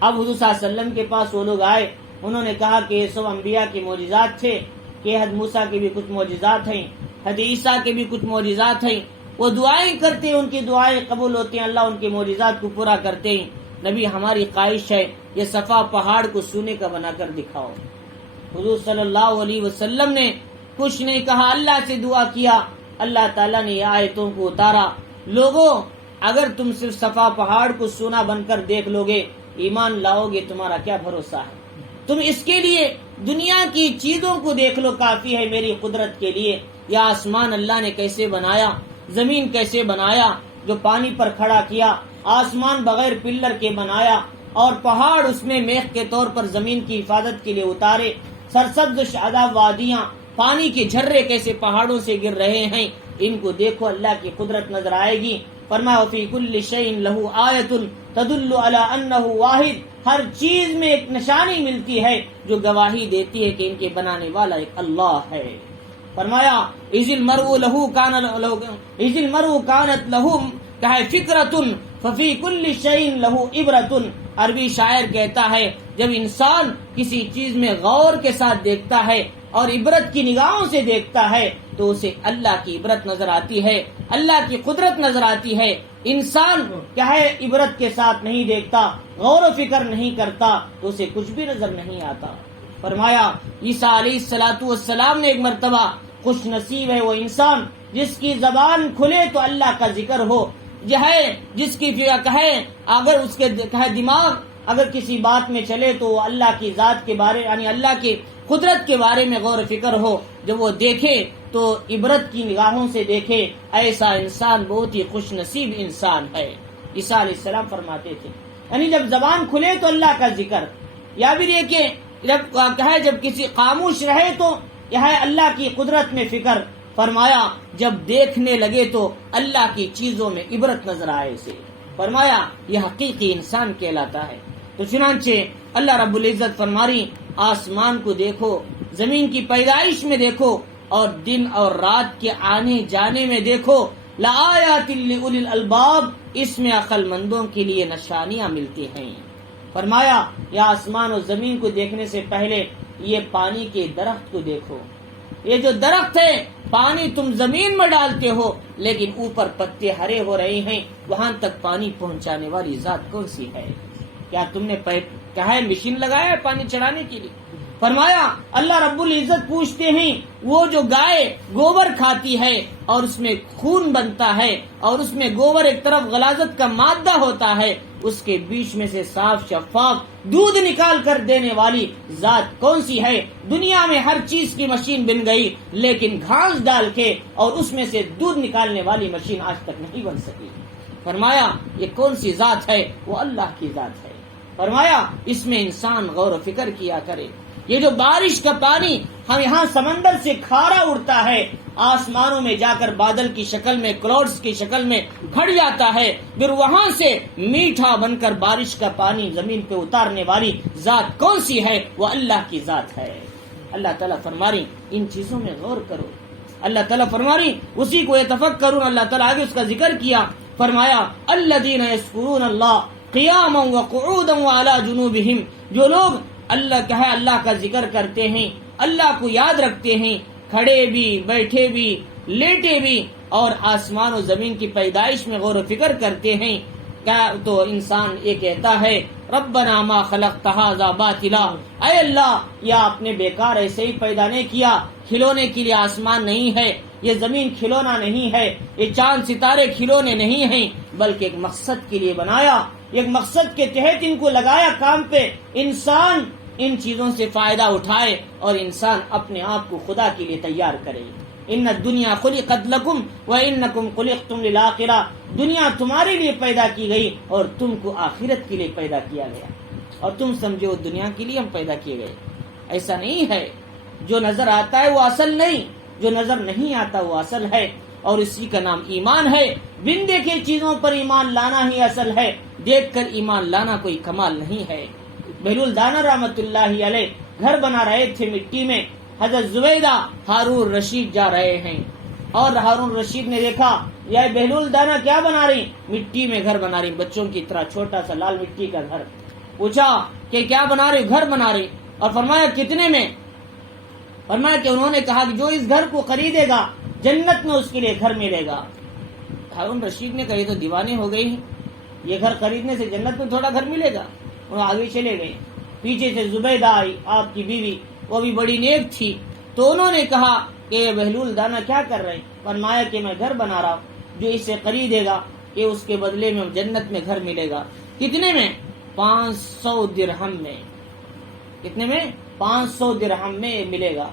اب حضور صلی اللہ علیہ وسلم کے پاس وہ لوگ آئے، انہوں نے کہا کہ یہ سب انبیاء کے معجزات تھے، کہ حضرت موسیٰ کے بھی کچھ معجزات ہیں، حضرت عیسیٰ کے بھی کچھ معجزات ہیں، وہ دعائیں کرتے ہیں، ان کی دعائیں قبول ہوتی ہیں، اللہ ان کے معجزات کو پورا کرتے ہیں. نبی ہماری خواہش ہے یہ صفا پہاڑ کو سونے کا بنا کر دکھاؤ. حضور صلی اللہ علیہ وسلم نے کچھ نہیں کہا، اللہ سے دعا کیا، اللہ تعالیٰ نے یہ آیتوں کو اتارا. لوگوں اگر تم صرف صفا پہاڑ کو سونا بن کر دیکھ لو گے، ایمان لاؤ گے، تمہارا کیا بھروسہ ہے؟ تم اس کے لیے دنیا کی چیزوں کو دیکھ لو، کافی ہے میری قدرت کے لیے. یا آسمان اللہ نے کیسے بنایا، زمین کیسے بنایا، جو پانی پر کھڑا کیا، آسمان بغیر پلر کے بنایا، اور پہاڑ اس میں میخ کے طور پر زمین کی حفاظت کے لیے اتارے، سرسبز شاداب وادیاں، پانی کے جھرے کیسے پہاڑوں سے گر رہے ہیں، ان کو دیکھو، اللہ کی قدرت نظر آئے گی. فرمایا فی کل شیء لہ آیۃ تدل علی انہ واحد، ہر چیز میں ایک نشانی ملتی ہے جو گواہی دیتی ہے کہ ان کے بنانے والا ایک اللہ ہے. فرمایا اذ المرء کانت لہ فکرۃ ففی کل شیء لہ عبرۃ. عربی شاعر کہتا ہے جب انسان کسی چیز میں غور کے ساتھ دیکھتا ہے اور عبرت کی نگاہوں سے دیکھتا ہے تو اسے اللہ کی عبرت نظر آتی ہے، اللہ کی قدرت نظر آتی ہے. انسان کیا ہے عبرت کے ساتھ نہیں دیکھتا، غور و فکر نہیں کرتا تو اسے کچھ بھی نظر نہیں آتا. فرمایا عیسیٰ علیہ السلام نے ایک مرتبہ، خوش نصیب ہے وہ انسان جس کی زبان کھلے تو اللہ کا ذکر ہو، جس کی کہے اگر اس کے دماغ اگر کسی بات میں چلے تو اللہ کی ذات کے بارے یعنی اللہ کے قدرت کے بارے میں غور و فکر ہو، جب وہ دیکھے تو عبرت کی نگاہوں سے دیکھے، ایسا انسان بہت ہی خوش نصیب انسان ہے۔ عیسیٰ علیہ السلام فرماتے تھے، یعنی جب زبان کھلے تو اللہ کا ذکر، یا پھر یہ کہ جب کسی خاموش رہے تو یہ ہے اللہ کی قدرت میں فکر، فرمایا جب دیکھنے لگے تو اللہ کی چیزوں میں عبرت نظر آئے سے، فرمایا یہ حقیقی انسان کہلاتا ہے۔ تو چنانچہ اللہ رب العزت فرماری آسمان کو دیکھو، زمین کی پیدائش میں دیکھو، اور دن اور رات کے آنے جانے میں دیکھو، لآیات لأولی الالباب، اس میں عقل مندوں کے لیے نشانیاں ملتی ہیں۔ فرمایا یہ آسمان اور زمین کو دیکھنے سے پہلے یہ پانی کے درخت کو دیکھو، یہ جو درخت ہے پانی تم زمین میں ڈالتے ہو لیکن اوپر پتے ہرے ہو رہے ہیں، وہاں تک پانی پہنچانے والی ذات کون سی ہے؟ کیا تم نے کہا ہے مشین لگایا ہے پانی چڑھانے کے لیے؟ فرمایا اللہ رب العزت پوچھتے ہیں وہ جو گائے گوبر کھاتی ہے اور اس میں خون بنتا ہے اور اس میں گوبر ایک طرف غلاظت کا مادہ ہوتا ہے، اس کے بیچ میں سے صاف شفاف دودھ نکال کر دینے والی ذات کون سی ہے؟ دنیا میں ہر چیز کی مشین بن گئی لیکن گھاس ڈال کے اور اس میں سے دودھ نکالنے والی مشین آج تک نہیں بن سکی۔ فرمایا یہ کون سی ذات ہے؟ وہ اللہ کی ذات ہے۔ فرمایا اس میں انسان غور و فکر کیا کرے۔ یہ جو بارش کا پانی ہم یہاں سمندر سے کھارا اڑتا ہے، آسمانوں میں جا کر بادل کی شکل میں، کلاؤڈز کی شکل میں کھڑ جاتا ہے، پھر وہاں سے میٹھا بن کر بارش کا پانی زمین پہ اتارنے والی ذات کون سی ہے؟ وہ اللہ کی ذات ہے۔ اللہ تعالیٰ فرماری ان چیزوں میں غور کرو۔ اللہ تعالیٰ فرماری اسی کو یتفکرون، اللہ تعالیٰ آگے اس کا ذکر کیا، فرمایا الذین یذکرون اللہ قیاما وقعودا وعلی جنوبہم، جو لوگ اللہ کا ذکر کرتے ہیں، اللہ کو یاد رکھتے ہیں، کھڑے بھی، بیٹھے بھی، لیٹے بھی، اور آسمان و زمین کی پیدائش میں غور و فکر کرتے ہیں، کیا تو انسان یہ کہتا ہے ربنا ما خلقت ھذا باطلا، اے اللہ یہ آپ نے بیکار ایسے ہی پیدا نہیں کیا، کھلونے کے لیے آسمان نہیں ہے، یہ زمین کھلونا نہیں ہے، یہ چاند ستارے کھلونے نہیں ہیں، بلکہ ایک مقصد کے لیے بنایا، ایک مقصد کے تحت ان کو لگایا کام پہ، انسان ان چیزوں سے فائدہ اٹھائے اور انسان اپنے آپ کو خدا کے لیے تیار کرے۔ ان الدنیا خلقت لکم وانکم خلقتم للآخرہ، دنیا تمہارے لیے پیدا کی گئی اور تم کو آخرت کے لیے پیدا کیا گیا، اور تم سمجھو دنیا کے لیے ہم پیدا کیے گئے۔ ایسا نہیں ہے، جو نظر آتا ہے وہ اصل نہیں، جو نظر نہیں آتا وہ اصل ہے، اور اسی کا نام ایمان ہے۔ بن دیکھے چیزوں پر ایمان لانا ہی اصل ہے، دیکھ کر ایمان لانا کوئی کمال نہیں ہے۔ بہلول دانا رحمت اللہ علیہ گھر بنا رہے تھے مٹی میں، حضرت زبیدہ ہارون رشید جا رہے ہیں، اور ہارون رشید نے دیکھا یہ بہلول دانا کیا بنا رہی؟ مٹی میں گھر بنا رہی، بچوں کی طرح چھوٹا سا لال مٹی کا گھر۔ پوچھا کہ کیا بنا رہی؟ گھر بنا رہی، اور فرمایا کتنے میں؟ فرمایا کہ انہوں نے کہا کہ جو اس گھر کو خریدے گا جنت میں اس کے لیے گھر ملے گا۔ ہارون رشید نے کہا یہ تو دیوانے ہو گئی ہیں، یہ گھر خریدنے سے جنت میں تھوڑا گھر ملے گا؟ وہ آگے چلے گئے، پیچھے سے زبیدہ آئی آپ کی بیوی، وہ بھی بڑی نیک تھی، تو انہوں نے کہا کہ یہ بہلول دانا کیا کر رہے ہیں؟ فرمایا کہ میں گھر بنا رہا ہوں، جو اسے خریدے گا کہ اس کے بدلے میں جنت میں گھر ملے گا۔ کتنے میں؟ 500 درہم میں۔ کتنے میں؟ 500 درہم میں ملے گا۔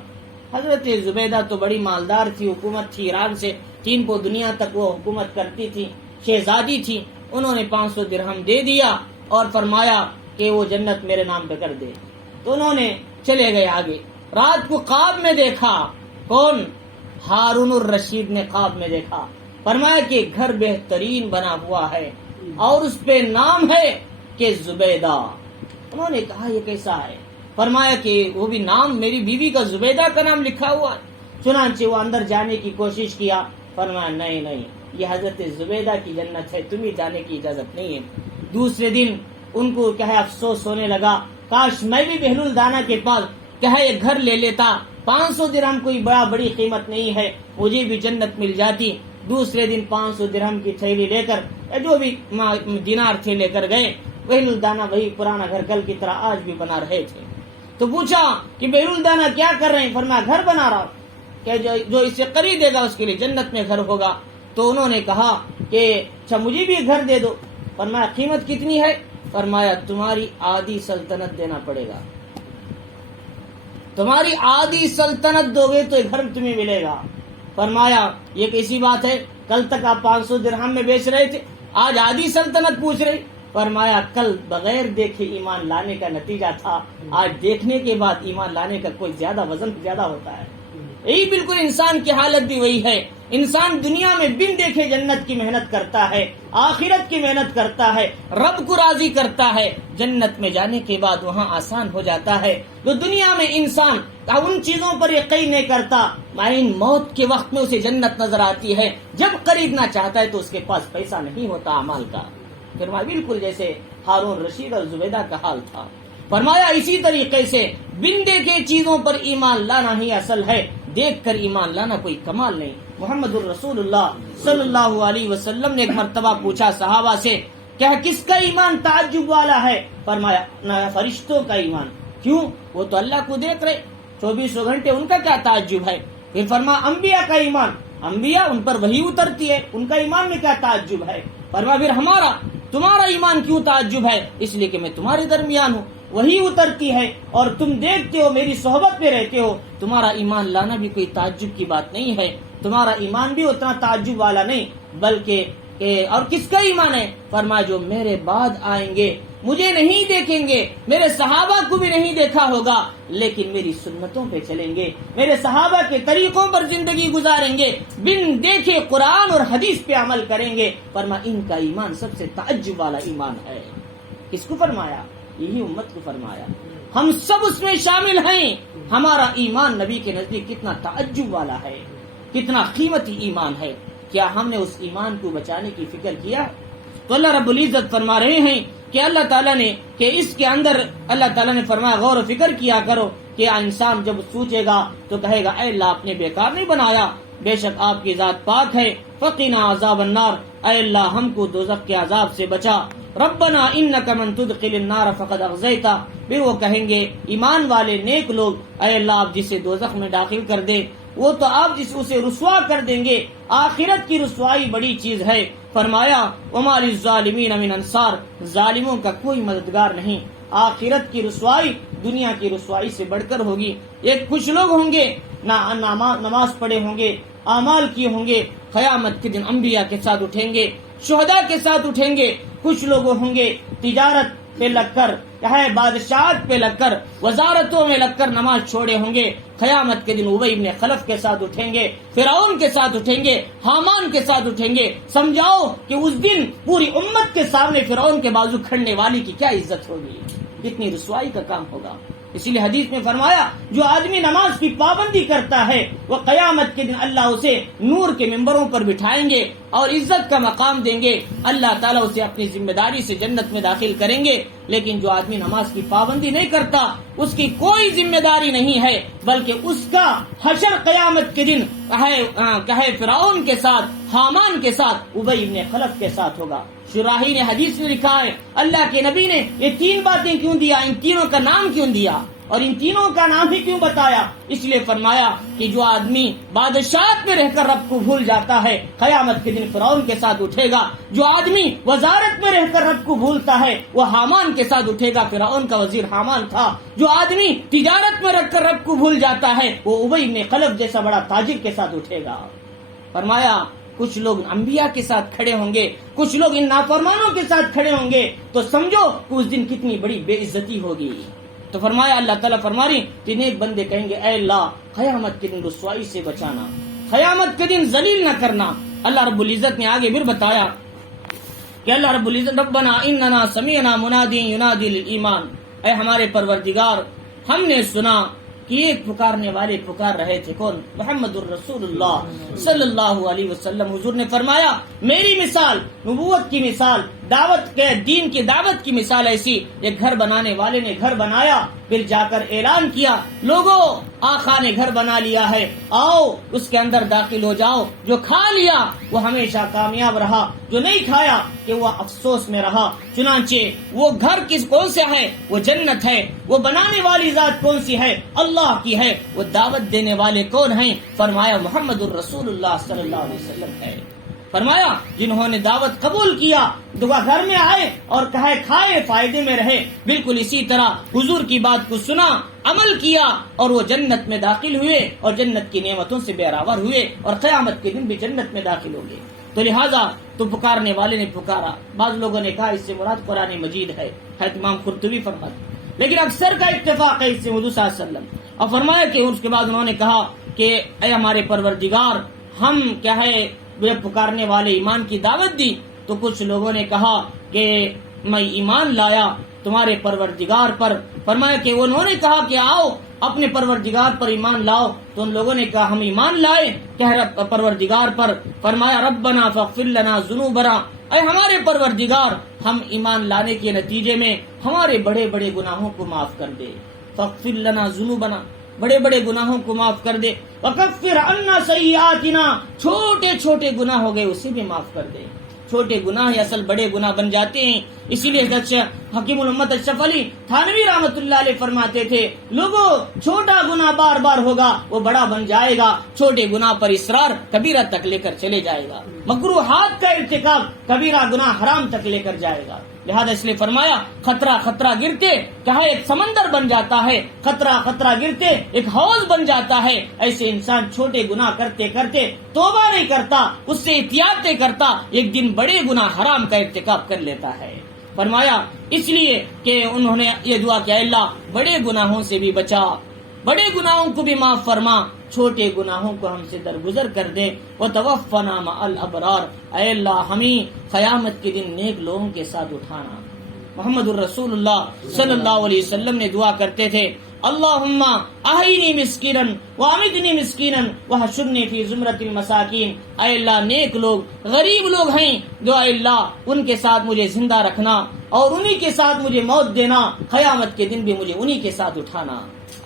حضرت زبیدہ تو بڑی مالدار تھی، حکومت تھی ایران سے 3 پو دنیا تک وہ حکومت کرتی تھی، شہزادی تھی، انہوں نے 500 درہم دے دیا اور فرمایا کہ وہ جنت میرے نام پہ کر دے۔ تو انہوں نے چلے گئے آگے۔ رات کو خواب میں دیکھا، کون؟ ہارون الرشید نے خواب میں دیکھا، فرمایا کہ گھر بہترین بنا ہوا ہے اور اس پہ نام ہے کہ زبیدہ۔ انہوں نے کہا یہ کیسا ہے؟ فرمایا کہ وہ بھی نام میری بیوی کا زبیدہ کا نام لکھا ہوا ہے۔ چنانچہ وہ اندر جانے کی کوشش کیا، فرمایا نہیں نہیں یہ حضرت زبیدہ کی جنت ہے، تمہیں جانے کی اجازت نہیں ہے۔ دوسرے دن ان کو کیا ہے افسوس ہونے لگا، کاش میں بھی بہلول دانا کے پاس کیا ہے ایک گھر لے لیتا، 500 درہم کوئی بڑی قیمت نہیں ہے، مجھے بھی جنت مل جاتی۔ دوسرے دن 500 درہم کی تھیلی لے کر جو بھی دینار تھے لے کر گئے، بہلول دانا وہی پرانا گھر کل کی طرح آج بھی بنا رہے تھے۔ تو پوچھا کہ بہلول دانا کیا کر رہے ہیں؟ فرمایا گھر بنا رہا کہ جو اسے خریدے گا اس کے لیے جنت میں گھر ہوگا۔ تو انہوں نے کہا کہ اچھا مجھے بھی گھر دے دو۔ فرمایا قیمت کتنی ہے؟ فرمایا تمہاری آدھی سلطنت دینا پڑے گا۔ تمہاری آدھی سلطنت دو گے تو گھر تمہیں ملے گا. فرمایا یہ کیسی بات ہے؟ کل تک آپ 500 درہم میں بیچ رہے تھے, آج آدھی سلطنت پوچھ رہے. فرمایا کل بغیر دیکھے ایمان لانے کا نتیجہ تھا, آج دیکھنے کے بعد ایمان لانے کا کوئی زیادہ وزن زیادہ ہوتا ہے. یہی بالکل انسان کی حالت بھی وہی ہے. انسان دنیا میں بن دیکھے جنت کی محنت کرتا ہے, آخرت کی محنت کرتا ہے, رب کو راضی کرتا ہے, جنت میں جانے کے بعد وہاں آسان ہو جاتا ہے. تو دنیا میں انسان ان چیزوں پر یقین نہیں کرتا, مائن موت کے وقت میں اسے جنت نظر آتی ہے, جب خریدنا چاہتا ہے تو اس کے پاس پیسہ نہیں ہوتا اعمال کا. فرمایا بالکل جیسے ہارون رشید اور زبیدہ کا حال تھا. فرمایا اسی طریقے سے بن دیکھے چیزوں پر ایمان لانا ہی اصل ہے, دیکھ کر ایمان لانا کوئی کمال نہیں. محمد الرسول اللہ صلی اللہ علیہ وسلم نے ایک مرتبہ پوچھا صحابہ سے, کیا کس کا ایمان تعجب والا ہے؟ فرمایا فرشتوں کا ایمان. کیوں؟ وہ تو اللہ کو دیکھ رہے 24 گھنٹے, ان کا کیا تعجب ہے؟ پھر فرمایا انبیاء کا ایمان, انبیاء ان پر وحی اترتی ہے, ان کا ایمان میں کیا تعجب ہے؟ فرمایا پھر تمہارا ایمان کیوں تعجب ہے؟ اس لیے کہ میں تمہارے درمیان ہوں, وہی اترتی ہے اور تم دیکھتے ہو, میری صحبت میں رہتے ہو. تمہارا ایمان لانا بھی کوئی تعجب کی بات نہیں ہے, تمہارا ایمان بھی اتنا تعجب والا نہیں, بلکہ اور کس کا ایمان ہے؟ فرمایا جو میرے بعد آئیں گے, مجھے نہیں دیکھیں گے, میرے صحابہ کو بھی نہیں دیکھا ہوگا, لیکن میری سنتوں پہ چلیں گے, میرے صحابہ کے طریقوں پر زندگی گزاریں گے, بن دیکھے قرآن اور حدیث پہ عمل کریں گے. فرمایا ان کا ایمان سب سے تعجب والا ایمان ہے. کس کو فرمایا؟ یہی امت کو فرمایا. ہم سب اس میں شامل ہیں. ہمارا ایمان نبی کے نزدیک کتنا تعجب والا ہے, کتنا قیمتی ایمان ہے. کیا ہم نے اس ایمان کو بچانے کی فکر کیا؟ تو اللہ رب العزت فرما رہے ہیں کہ اللہ تعالیٰ نے کہ اس کے اندر اللہ تعالیٰ نے فرمایا غور و فکر کیا کرو کہ انسان جب سوچے گا تو کہے گا اے اللہ آپ نے بیکار نہیں بنایا, بے شک آپ کی ذات پاک ہے. فقنا عذاب النار, اے اللہ ہم کو دوزخ کے عذاب سے بچا. ربنا انک من تدخل النار فقد اغزیتا, پھر وہ کہیں گے ایمان والے نیک لوگ, اے اللہ آپ جسے دوزخ میں داخل کر دے وہ تو آپ اسے رسوا کر دیں گے. آخرت کی رسوائی بڑی چیز ہے. فرمایا وما للظالمین من انصار, ظالموں کا کوئی مددگار نہیں. آخرت کی رسوائی دنیا کی رسوائی سے بڑھ کر ہوگی. ایک کچھ لوگ ہوں گے نماز پڑھے ہوں گے, اعمال کیے ہوں گے, قیامت کے دن انبیاء کے ساتھ اٹھیں گے, شہداء کے ساتھ اٹھیں گے. کچھ لوگ ہوں گے تجارت پہ لگ کر, چاہے بادشاہت پہ لگ کر, وزارتوں میں لگ کر نماز چھوڑے ہوں گے. قیامت کے دن ابی بن خلف کے ساتھ اٹھیں گے, فرعون کے ساتھ اٹھیں گے, حامان کے ساتھ اٹھیں گے. سمجھاؤ کہ اس دن پوری امت کے سامنے فرعون کے بازو کھڑنے والی کی کیا عزت ہوگی, کتنی رسوائی کا کام ہوگا. اسی لیے حدیث میں فرمایا جو آدمی نماز کی پابندی کرتا ہے وہ قیامت کے دن اللہ اسے نور کے ممبروں پر بٹھائیں گے اور عزت کا مقام دیں گے. اللہ تعالیٰ اسے اپنی ذمہ داری سے جنت میں داخل کریں گے. لیکن جو آدمی نماز کی پابندی نہیں کرتا اس کی کوئی ذمہ داری نہیں ہے, بلکہ اس کا حشر قیامت کے دن کہے فرعون کے ساتھ, حامان کے ساتھ, ابی بن خلف کے ساتھ ہوگا. شراحی نے حدیث میں لکھا ہے اللہ کے نبی نے یہ 3 باتیں کیوں دیا, ان تینوں کا نام کیوں دیا اور ان تینوں کا نام ہی کیوں بتایا؟ اس لیے فرمایا کہ جو آدمی بادشاہت میں رہ کر رب کو بھول جاتا ہے قیامت کے دن فرعون کے ساتھ اٹھے گا. جو آدمی وزارت میں رہ کر رب کو بھولتا ہے وہ حامان کے ساتھ اٹھے گا, فرعون کا وزیر حامان تھا. جو آدمی تجارت میں رکھ کر رب کو بھول جاتا ہے وہ ابی بن خلف جیسا بڑا تاجر کے ساتھ اٹھے گا. فرمایا کچھ لوگ انبیاء کے ساتھ کھڑے ہوں گے, کچھ لوگ ان نافرمانوں کے ساتھ کھڑے ہوں گے, تو سمجھو کہ اس دن کتنی بڑی بے عزتی ہوگی. تو فرمایا اللہ تعالیٰ فرما رہی کہ نیک بندے کہیں گے اے اللہ قیامت کے دن رسوائی سے بچانا, قیامت کے دن ذلیل نہ کرنا. اللہ رب العزت نے آگے پھر بتایا کہ اللہ رب العزت ربنا اننا سمعنا منادی ینادی للایمان, اے ہمارے پروردگار ہم نے سنا کہ ایک پکارنے والے پکار رہے تھے. کون؟ محمد الرسول اللہ صلی اللہ علیہ وسلم. حضور نے فرمایا میری مثال, نبوت کی مثال, دعوت کے دین کی دعوت کی مثال ایسی, ایک گھر بنانے والے نے گھر بنایا, پھر جا کر اعلان کیا لوگوں آقا نے گھر بنا لیا ہے, آؤ اس کے اندر داخل ہو جاؤ. جو کھا لیا وہ ہمیشہ کامیاب رہا, جو نہیں کھایا کہ وہ افسوس میں رہا. چنانچہ وہ گھر کون سے ہے؟ وہ جنت ہے. وہ بنانے والی ذات کون سی ہے؟ اللہ کی ہے. وہ دعوت دینے والے کون ہیں؟ فرمایا محمد الرسول اللہ صلی اللہ علیہ وسلم ہے. فرمایا جنہوں نے دعوت قبول کیا، دعا گھر میں آئے اور کہے کھائے فائدے میں رہے، بالکل اسی طرح حضور کی بات کو سنا، عمل کیا اور وہ جنت میں داخل ہوئے اور جنت کی نعمتوں سے بہراور ہوئے اور قیامت کے دن بھی جنت میں داخل ہو گئے۔ تو لہٰذا تو پکارنے والے نے پکارا، بعض لوگوں نے کہا اس سے مراد قرآن مجید ہے، امام قرطبی فرماتے، لیکن اکثر کا اتفاق ہے اس سے حضور صلی اللہ علیہ وسلم۔ اور فرمایا کہ اس کے بعد انہوں نے کہا کہ اے ہمارے پروردگار، ہم کیا ہے پکارنے والے ایمان کی دعوت دی، تو کچھ لوگوں نے کہا کہ میں ایمان لایا تمہارے پروردگار پر۔ فرمایا کہ انہوں نے کہا کہ آؤ اپنے پروردگار پر ایمان لاؤ، تو ان لوگوں نے کہا ہم ایمان لائے کہ پروردگار پر۔ فرمایا ربنا فاغفر لنا ذنوبنا، اے ہمارے پروردگار ہم ایمان لانے کے نتیجے میں ہمارے بڑے بڑے گناہوں کو معاف کر دے، فاغفر لنا ذنوبنا، بڑے بڑے گناہوں کو معاف کر دے، وکفر عنا سیئاتنا، چھوٹے چھوٹے گناہ ہو گئے اسے بھی معاف کر دے۔ چھوٹے گناہ ہی اصل بڑے گناہ بن جاتے ہیں، اسی لیے حکیم الامت اشرف علی تھانوی رحمۃ اللہ علیہ فرماتے تھے لوگوں چھوٹا گناہ بار بار ہوگا وہ بڑا بن جائے گا، چھوٹے گناہ پر اصرار کبیرہ تک لے کر چلے جائے گا، مکروہات کا ارتکاب کبیرہ گناہ حرام تک لے کر جائے گا۔ لہذا اس لیے فرمایا خطرہ خطرہ گرتے کہا ایک سمندر بن جاتا ہے، خطرہ خطرہ گرتے ایک حوض بن جاتا ہے۔ ایسے انسان چھوٹے گناہ کرتے کرتے توبہ نہیں کرتا، اس سے احتیاط نہیں کرتا، ایک دن بڑے گناہ حرام کا ارتکاب کر لیتا ہے۔ فرمایا اس لیے کہ انہوں نے یہ دعا کیا اللہ بڑے گناہوں سے بھی بچا، بڑے گناہوں کو بھی معاف فرما، چھوٹے گناہوں کو ہم سے درگزر کر دے، وتوفنا مع الابرار، اے اللہ ہمیں قیامت کے دن نیک لوگوں کے ساتھ اٹھانا۔ محمد الرسول اللہ صلی اللہ علیہ وسلم نے دعا کرتے تھے اللہم احینی مسکینا وامیتنی مسکینا وحشرنی فی زمرۃ المساکین، اے اللہ نیک لوگ غریب لوگ ہیں جو اے اللہ ان کے ساتھ مجھے زندہ رکھنا اور انہی کے ساتھ مجھے موت دینا، قیامت کے دن بھی مجھے انہی کے ساتھ اٹھانا۔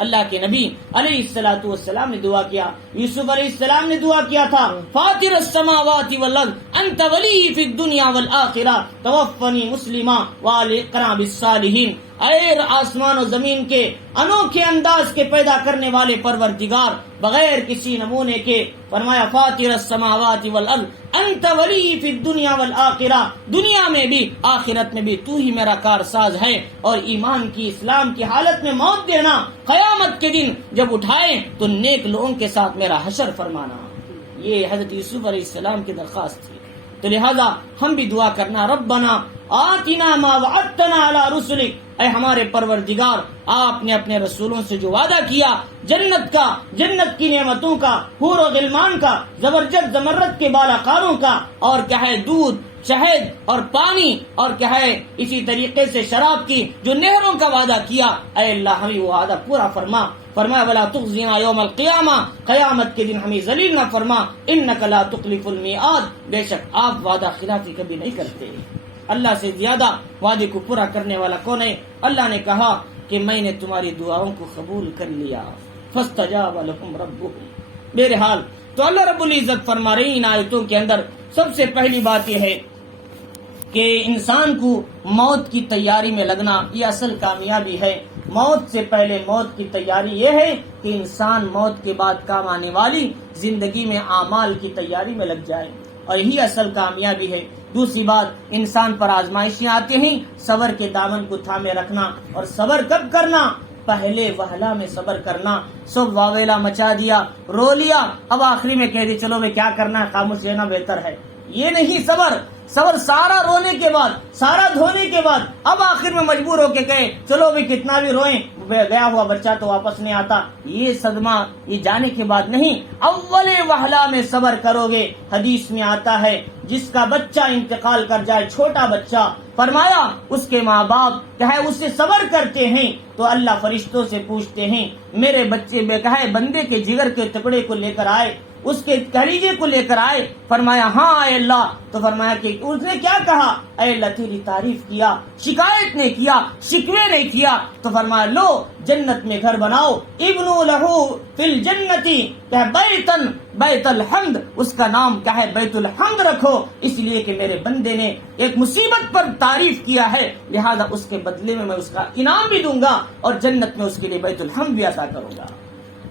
اللہ کے نبی علیہ الصلوۃ والسلام نے دعا کیا، یوسف علیہ السلام نے دعا کیا تھا فاطر السماوات والارض انت ولی فی الدنیا والآخرہ توفنی مسلما والحقنا بالصالحین، اے آسمان و زمین کے انوکھے انداز کے پیدا کرنے والے پروردگار، بغیر کسی نمونے کے، فرمایا فاطر السماوات والارض انت ولی فی الدنیا والآخرہ، دنیا میں بھی آخرت میں بھی تو ہی میرا کارساز ہے، اور ایمان کی اسلام کی حالت میں موت دینا، قیامت کے دن جب اٹھائے تو نیک لوگوں کے ساتھ میرا حشر فرمانا۔ یہ حضرت یوسف علیہ السلام کی درخواست تھی۔ تو لہذا ہم بھی دعا کرنا ربنا آتنا ما وعدتنا علی رسلک، اے ہمارے پروردگار آپ نے اپنے رسولوں سے جو وعدہ کیا جنت کا، جنت کی نعمتوں کا، حور و غلمان کا، زبرجد زمرد کے بالا خانوں کا، اور کیا ہے دودھ شہد اور پانی، اور کیا ہے اسی طریقے سے شراب کی جو نہروں کا وعدہ کیا، اے اللہ ہمیں وہ وعدہ پورا فرما۔ فرمایا ولا تخزنا یوم القیامہ، قیامت کے دن ہمیں ذلیل نہ فرما، انک لا تخلف المیعاد، بے شک آپ وعدہ خلافی کبھی نہیں کرتے۔ اللہ سے زیادہ وعدے کو پورا کرنے والا کون ہے؟ اللہ نے کہا کہ میں نے تمہاری دعاؤں کو قبول کر لیا، فاستجاب لکم ربکم۔ بہرحال تو اللہ رب العزت فرما رہے ہیں ان آیتوں کے اندر سب سے پہلی بات یہ ہے کہ انسان کو موت کی تیاری میں لگنا، یہ اصل کامیابی ہے۔ موت سے پہلے موت کی تیاری یہ ہے کہ انسان موت کے بعد کام آنے والی زندگی میں اعمال کی تیاری میں لگ جائے، اور یہی اصل کامیابی ہے۔ دوسری بات، انسان پر آزمائشیں آتے ہیں، صبر کے دامن کو تھامے رکھنا، اور صبر کب کرنا؟ پہلے وہلہ میں صبر کرنا، سب واویلا مچا دیا، رو لیا، اب آخری میں کہہ دی چلو میں کیا کرنا ہے، خاموش رہنا بہتر ہے، یہ نہیں صبر۔ صبر سارا رونے کے بعد، سارا دھونے کے بعد، اب آخر میں مجبور ہو کے کہے چلو بھی کتنا بھی روئیں، گیا ہوا بچہ تو واپس نہیں آتا، یہ صدمہ یہ جانے کے بعد نہیں، اول وہلہ میں صبر کرو گے۔ حدیث میں آتا ہے جس کا بچہ انتقال کر جائے، چھوٹا بچہ، فرمایا اس کے ماں باپ کہے اس سے صبر کرتے ہیں تو اللہ فرشتوں سے پوچھتے ہیں میرے بچے بے کہے بندے کے جگر کے ٹکڑے کو لے کر آئے، اس کے کلیجے کو لے کر آئے، فرمایا ہاں اے اللہ، تو فرمایا کہ اس نے کیا کہا؟ اے اللہ تیری تعریف کیا، شکایت نہیں کیا، شکوے نہیں کیا، تو فرمایا لو جنت میں گھر بناؤ، ابنو لہو فی الجنتی کہ بیتن بیت الحمد، اس کا نام کیا ہے؟ بیت الحمد رکھو، اس لیے کہ میرے بندے نے ایک مصیبت پر تعریف کیا ہے، لہذا اس کے بدلے میں اس کا انعام بھی دوں گا اور جنت میں اس کے لیے بیت الحمد بھی عطا کروں گا۔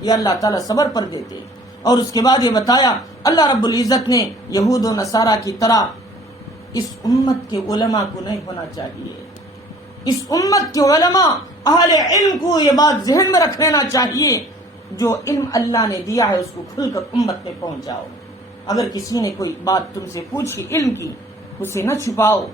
یہ اللہ تعالیٰ صبر پر دیتے۔ اور اس کے بعد یہ بتایا اللہ رب العزت نے یہود و نصارہ کی طرح اس امت کے علماء کو نہیں ہونا چاہیے. اس امت کے علماء اہل علم کو یہ بات ذہن میں رکھ لینا چاہیے، جو علم اللہ نے دیا ہے اس کو کھل کر امت میں پہنچاؤ. اگر کسی نے کوئی بات تم سے پوچھی علم کی، اسے نہ چھپاؤ،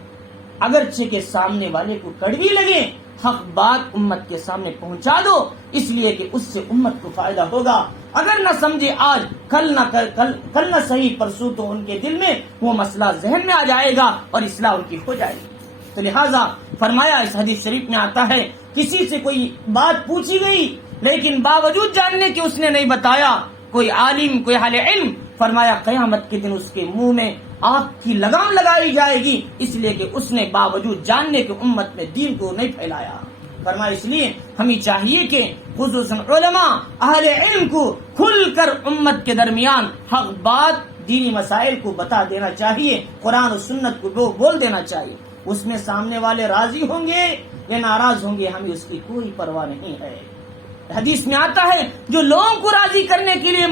اگرچہ کے سامنے والے کو کڑوی لگے، حق بات امت کے سامنے پہنچا دو، اس لیے کہ اس سے امت کو فائدہ ہوگا. اگر نہ سمجھے آج، کل نہ صحیح پرسوں تو ان کے دل میں وہ مسئلہ ذہن میں آ جائے گا اور اصلاح ان کی ہو جائے گی. تو لہٰذا فرمایا، اس حدیث شریف میں آتا ہے کسی سے کوئی بات پوچھی گئی لیکن باوجود جاننے کے اس نے نہیں بتایا، کوئی عالم، کوئی اہل علم، فرمایا قیامت کے دن اس کے منہ میں آگ کی لگام لگائی جائے گی، اس لیے کہ اس نے باوجود جاننے کے امت میں دین کو نہیں پھیلایا. فرمایا اس لیے ہمیں چاہیے کہ خصوصاً علماء اہل علم کو کھل کر امت کے درمیان حق بات، دینی مسائل کو بتا دینا چاہیے، قرآن و سنت کو بول دینا چاہیے. اس میں سامنے والے راضی ہوں گے یا ناراض ہوں گے ہمیں اس کی کوئی پرواہ نہیں ہے. حدیث میں آتا ہے جو لوگوں کو راضی کرنے کے لیے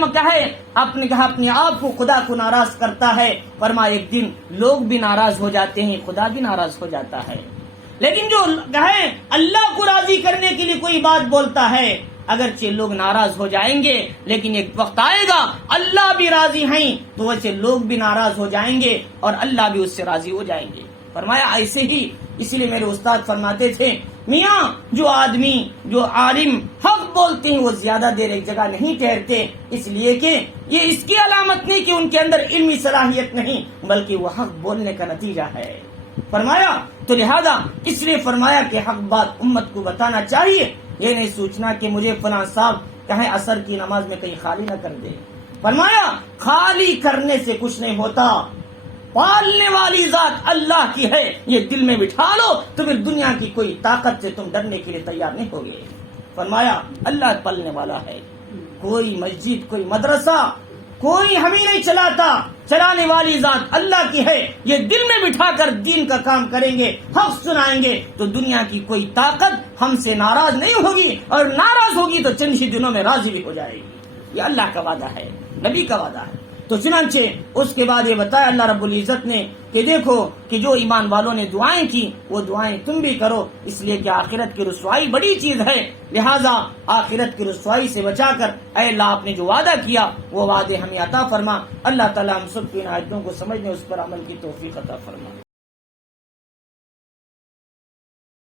اپنے آپ کو خدا کو ناراض کرتا ہے، فرمایا ایک دن لوگ بھی ناراض ہو جاتے ہیں، خدا بھی ناراض ہو جاتا ہے. لیکن جو اللہ کو راضی کرنے کے لیے کوئی بات بولتا ہے، اگرچہ لوگ ناراض ہو جائیں گے لیکن ایک وقت آئے گا اللہ بھی راضی ہیں تو ویسے لوگ بھی ناراض ہو جائیں گے اور اللہ بھی اس سے راضی ہو جائیں گے. فرمایا ایسے ہی، اسی لیے میرے استاد فرماتے تھے میاں جو آدمی، جو عالم حق بولتے ہیں وہ زیادہ دیر ایک جگہ نہیں ٹھہرتے، اس لیے کہ یہ اس کی علامت نہیں کہ ان کے اندر علمی صلاحیت نہیں، بلکہ وہ حق بولنے کا نتیجہ ہے. فرمایا تو لہذا اس لیے فرمایا کہ حق بات امت کو بتانا چاہیے، یہ نہیں سوچنا کہ مجھے فلاں صاحب کہیں عصر کی نماز میں کہیں خالی نہ کر دے. فرمایا خالی کرنے سے کچھ نہیں ہوتا، پالنے والی ذات اللہ کی ہے، یہ دل میں بٹھا لو تو پھر دنیا کی کوئی طاقت سے تم ڈرنے کے لیے تیار نہیں ہوگے. فرمایا اللہ پالنے والا ہے، کوئی مسجد، کوئی مدرسہ، کوئی ہمیں نہیں چلاتا، چلانے والی ذات اللہ کی ہے. یہ دل میں بٹھا کر دین کا کام کریں گے، حق سنائیں گے تو دنیا کی کوئی طاقت ہم سے ناراض نہیں ہوگی، اور ناراض ہوگی تو چند ہی دنوں میں راضی بھی ہو جائے گی. یہ اللہ کا وعدہ ہے، نبی کا وعدہ ہے. تو چنانچہ اس کے بعد یہ بتایا اللہ رب العزت نے کہ دیکھو کہ جو ایمان والوں نے دعائیں کی وہ دعائیں تم بھی کرو، اس لیے کہ آخرت کی رسوائی بڑی چیز ہے. لہٰذا آخرت کی رسوائی سے بچا کر اے اللہ آپ نے جو وعدہ کیا وہ وعدے ہمیں عطا فرما. اللہ تعالی ہم سب کی ان آیتوں کو سمجھنے، اس پر عمل کی توفیق عطا فرما.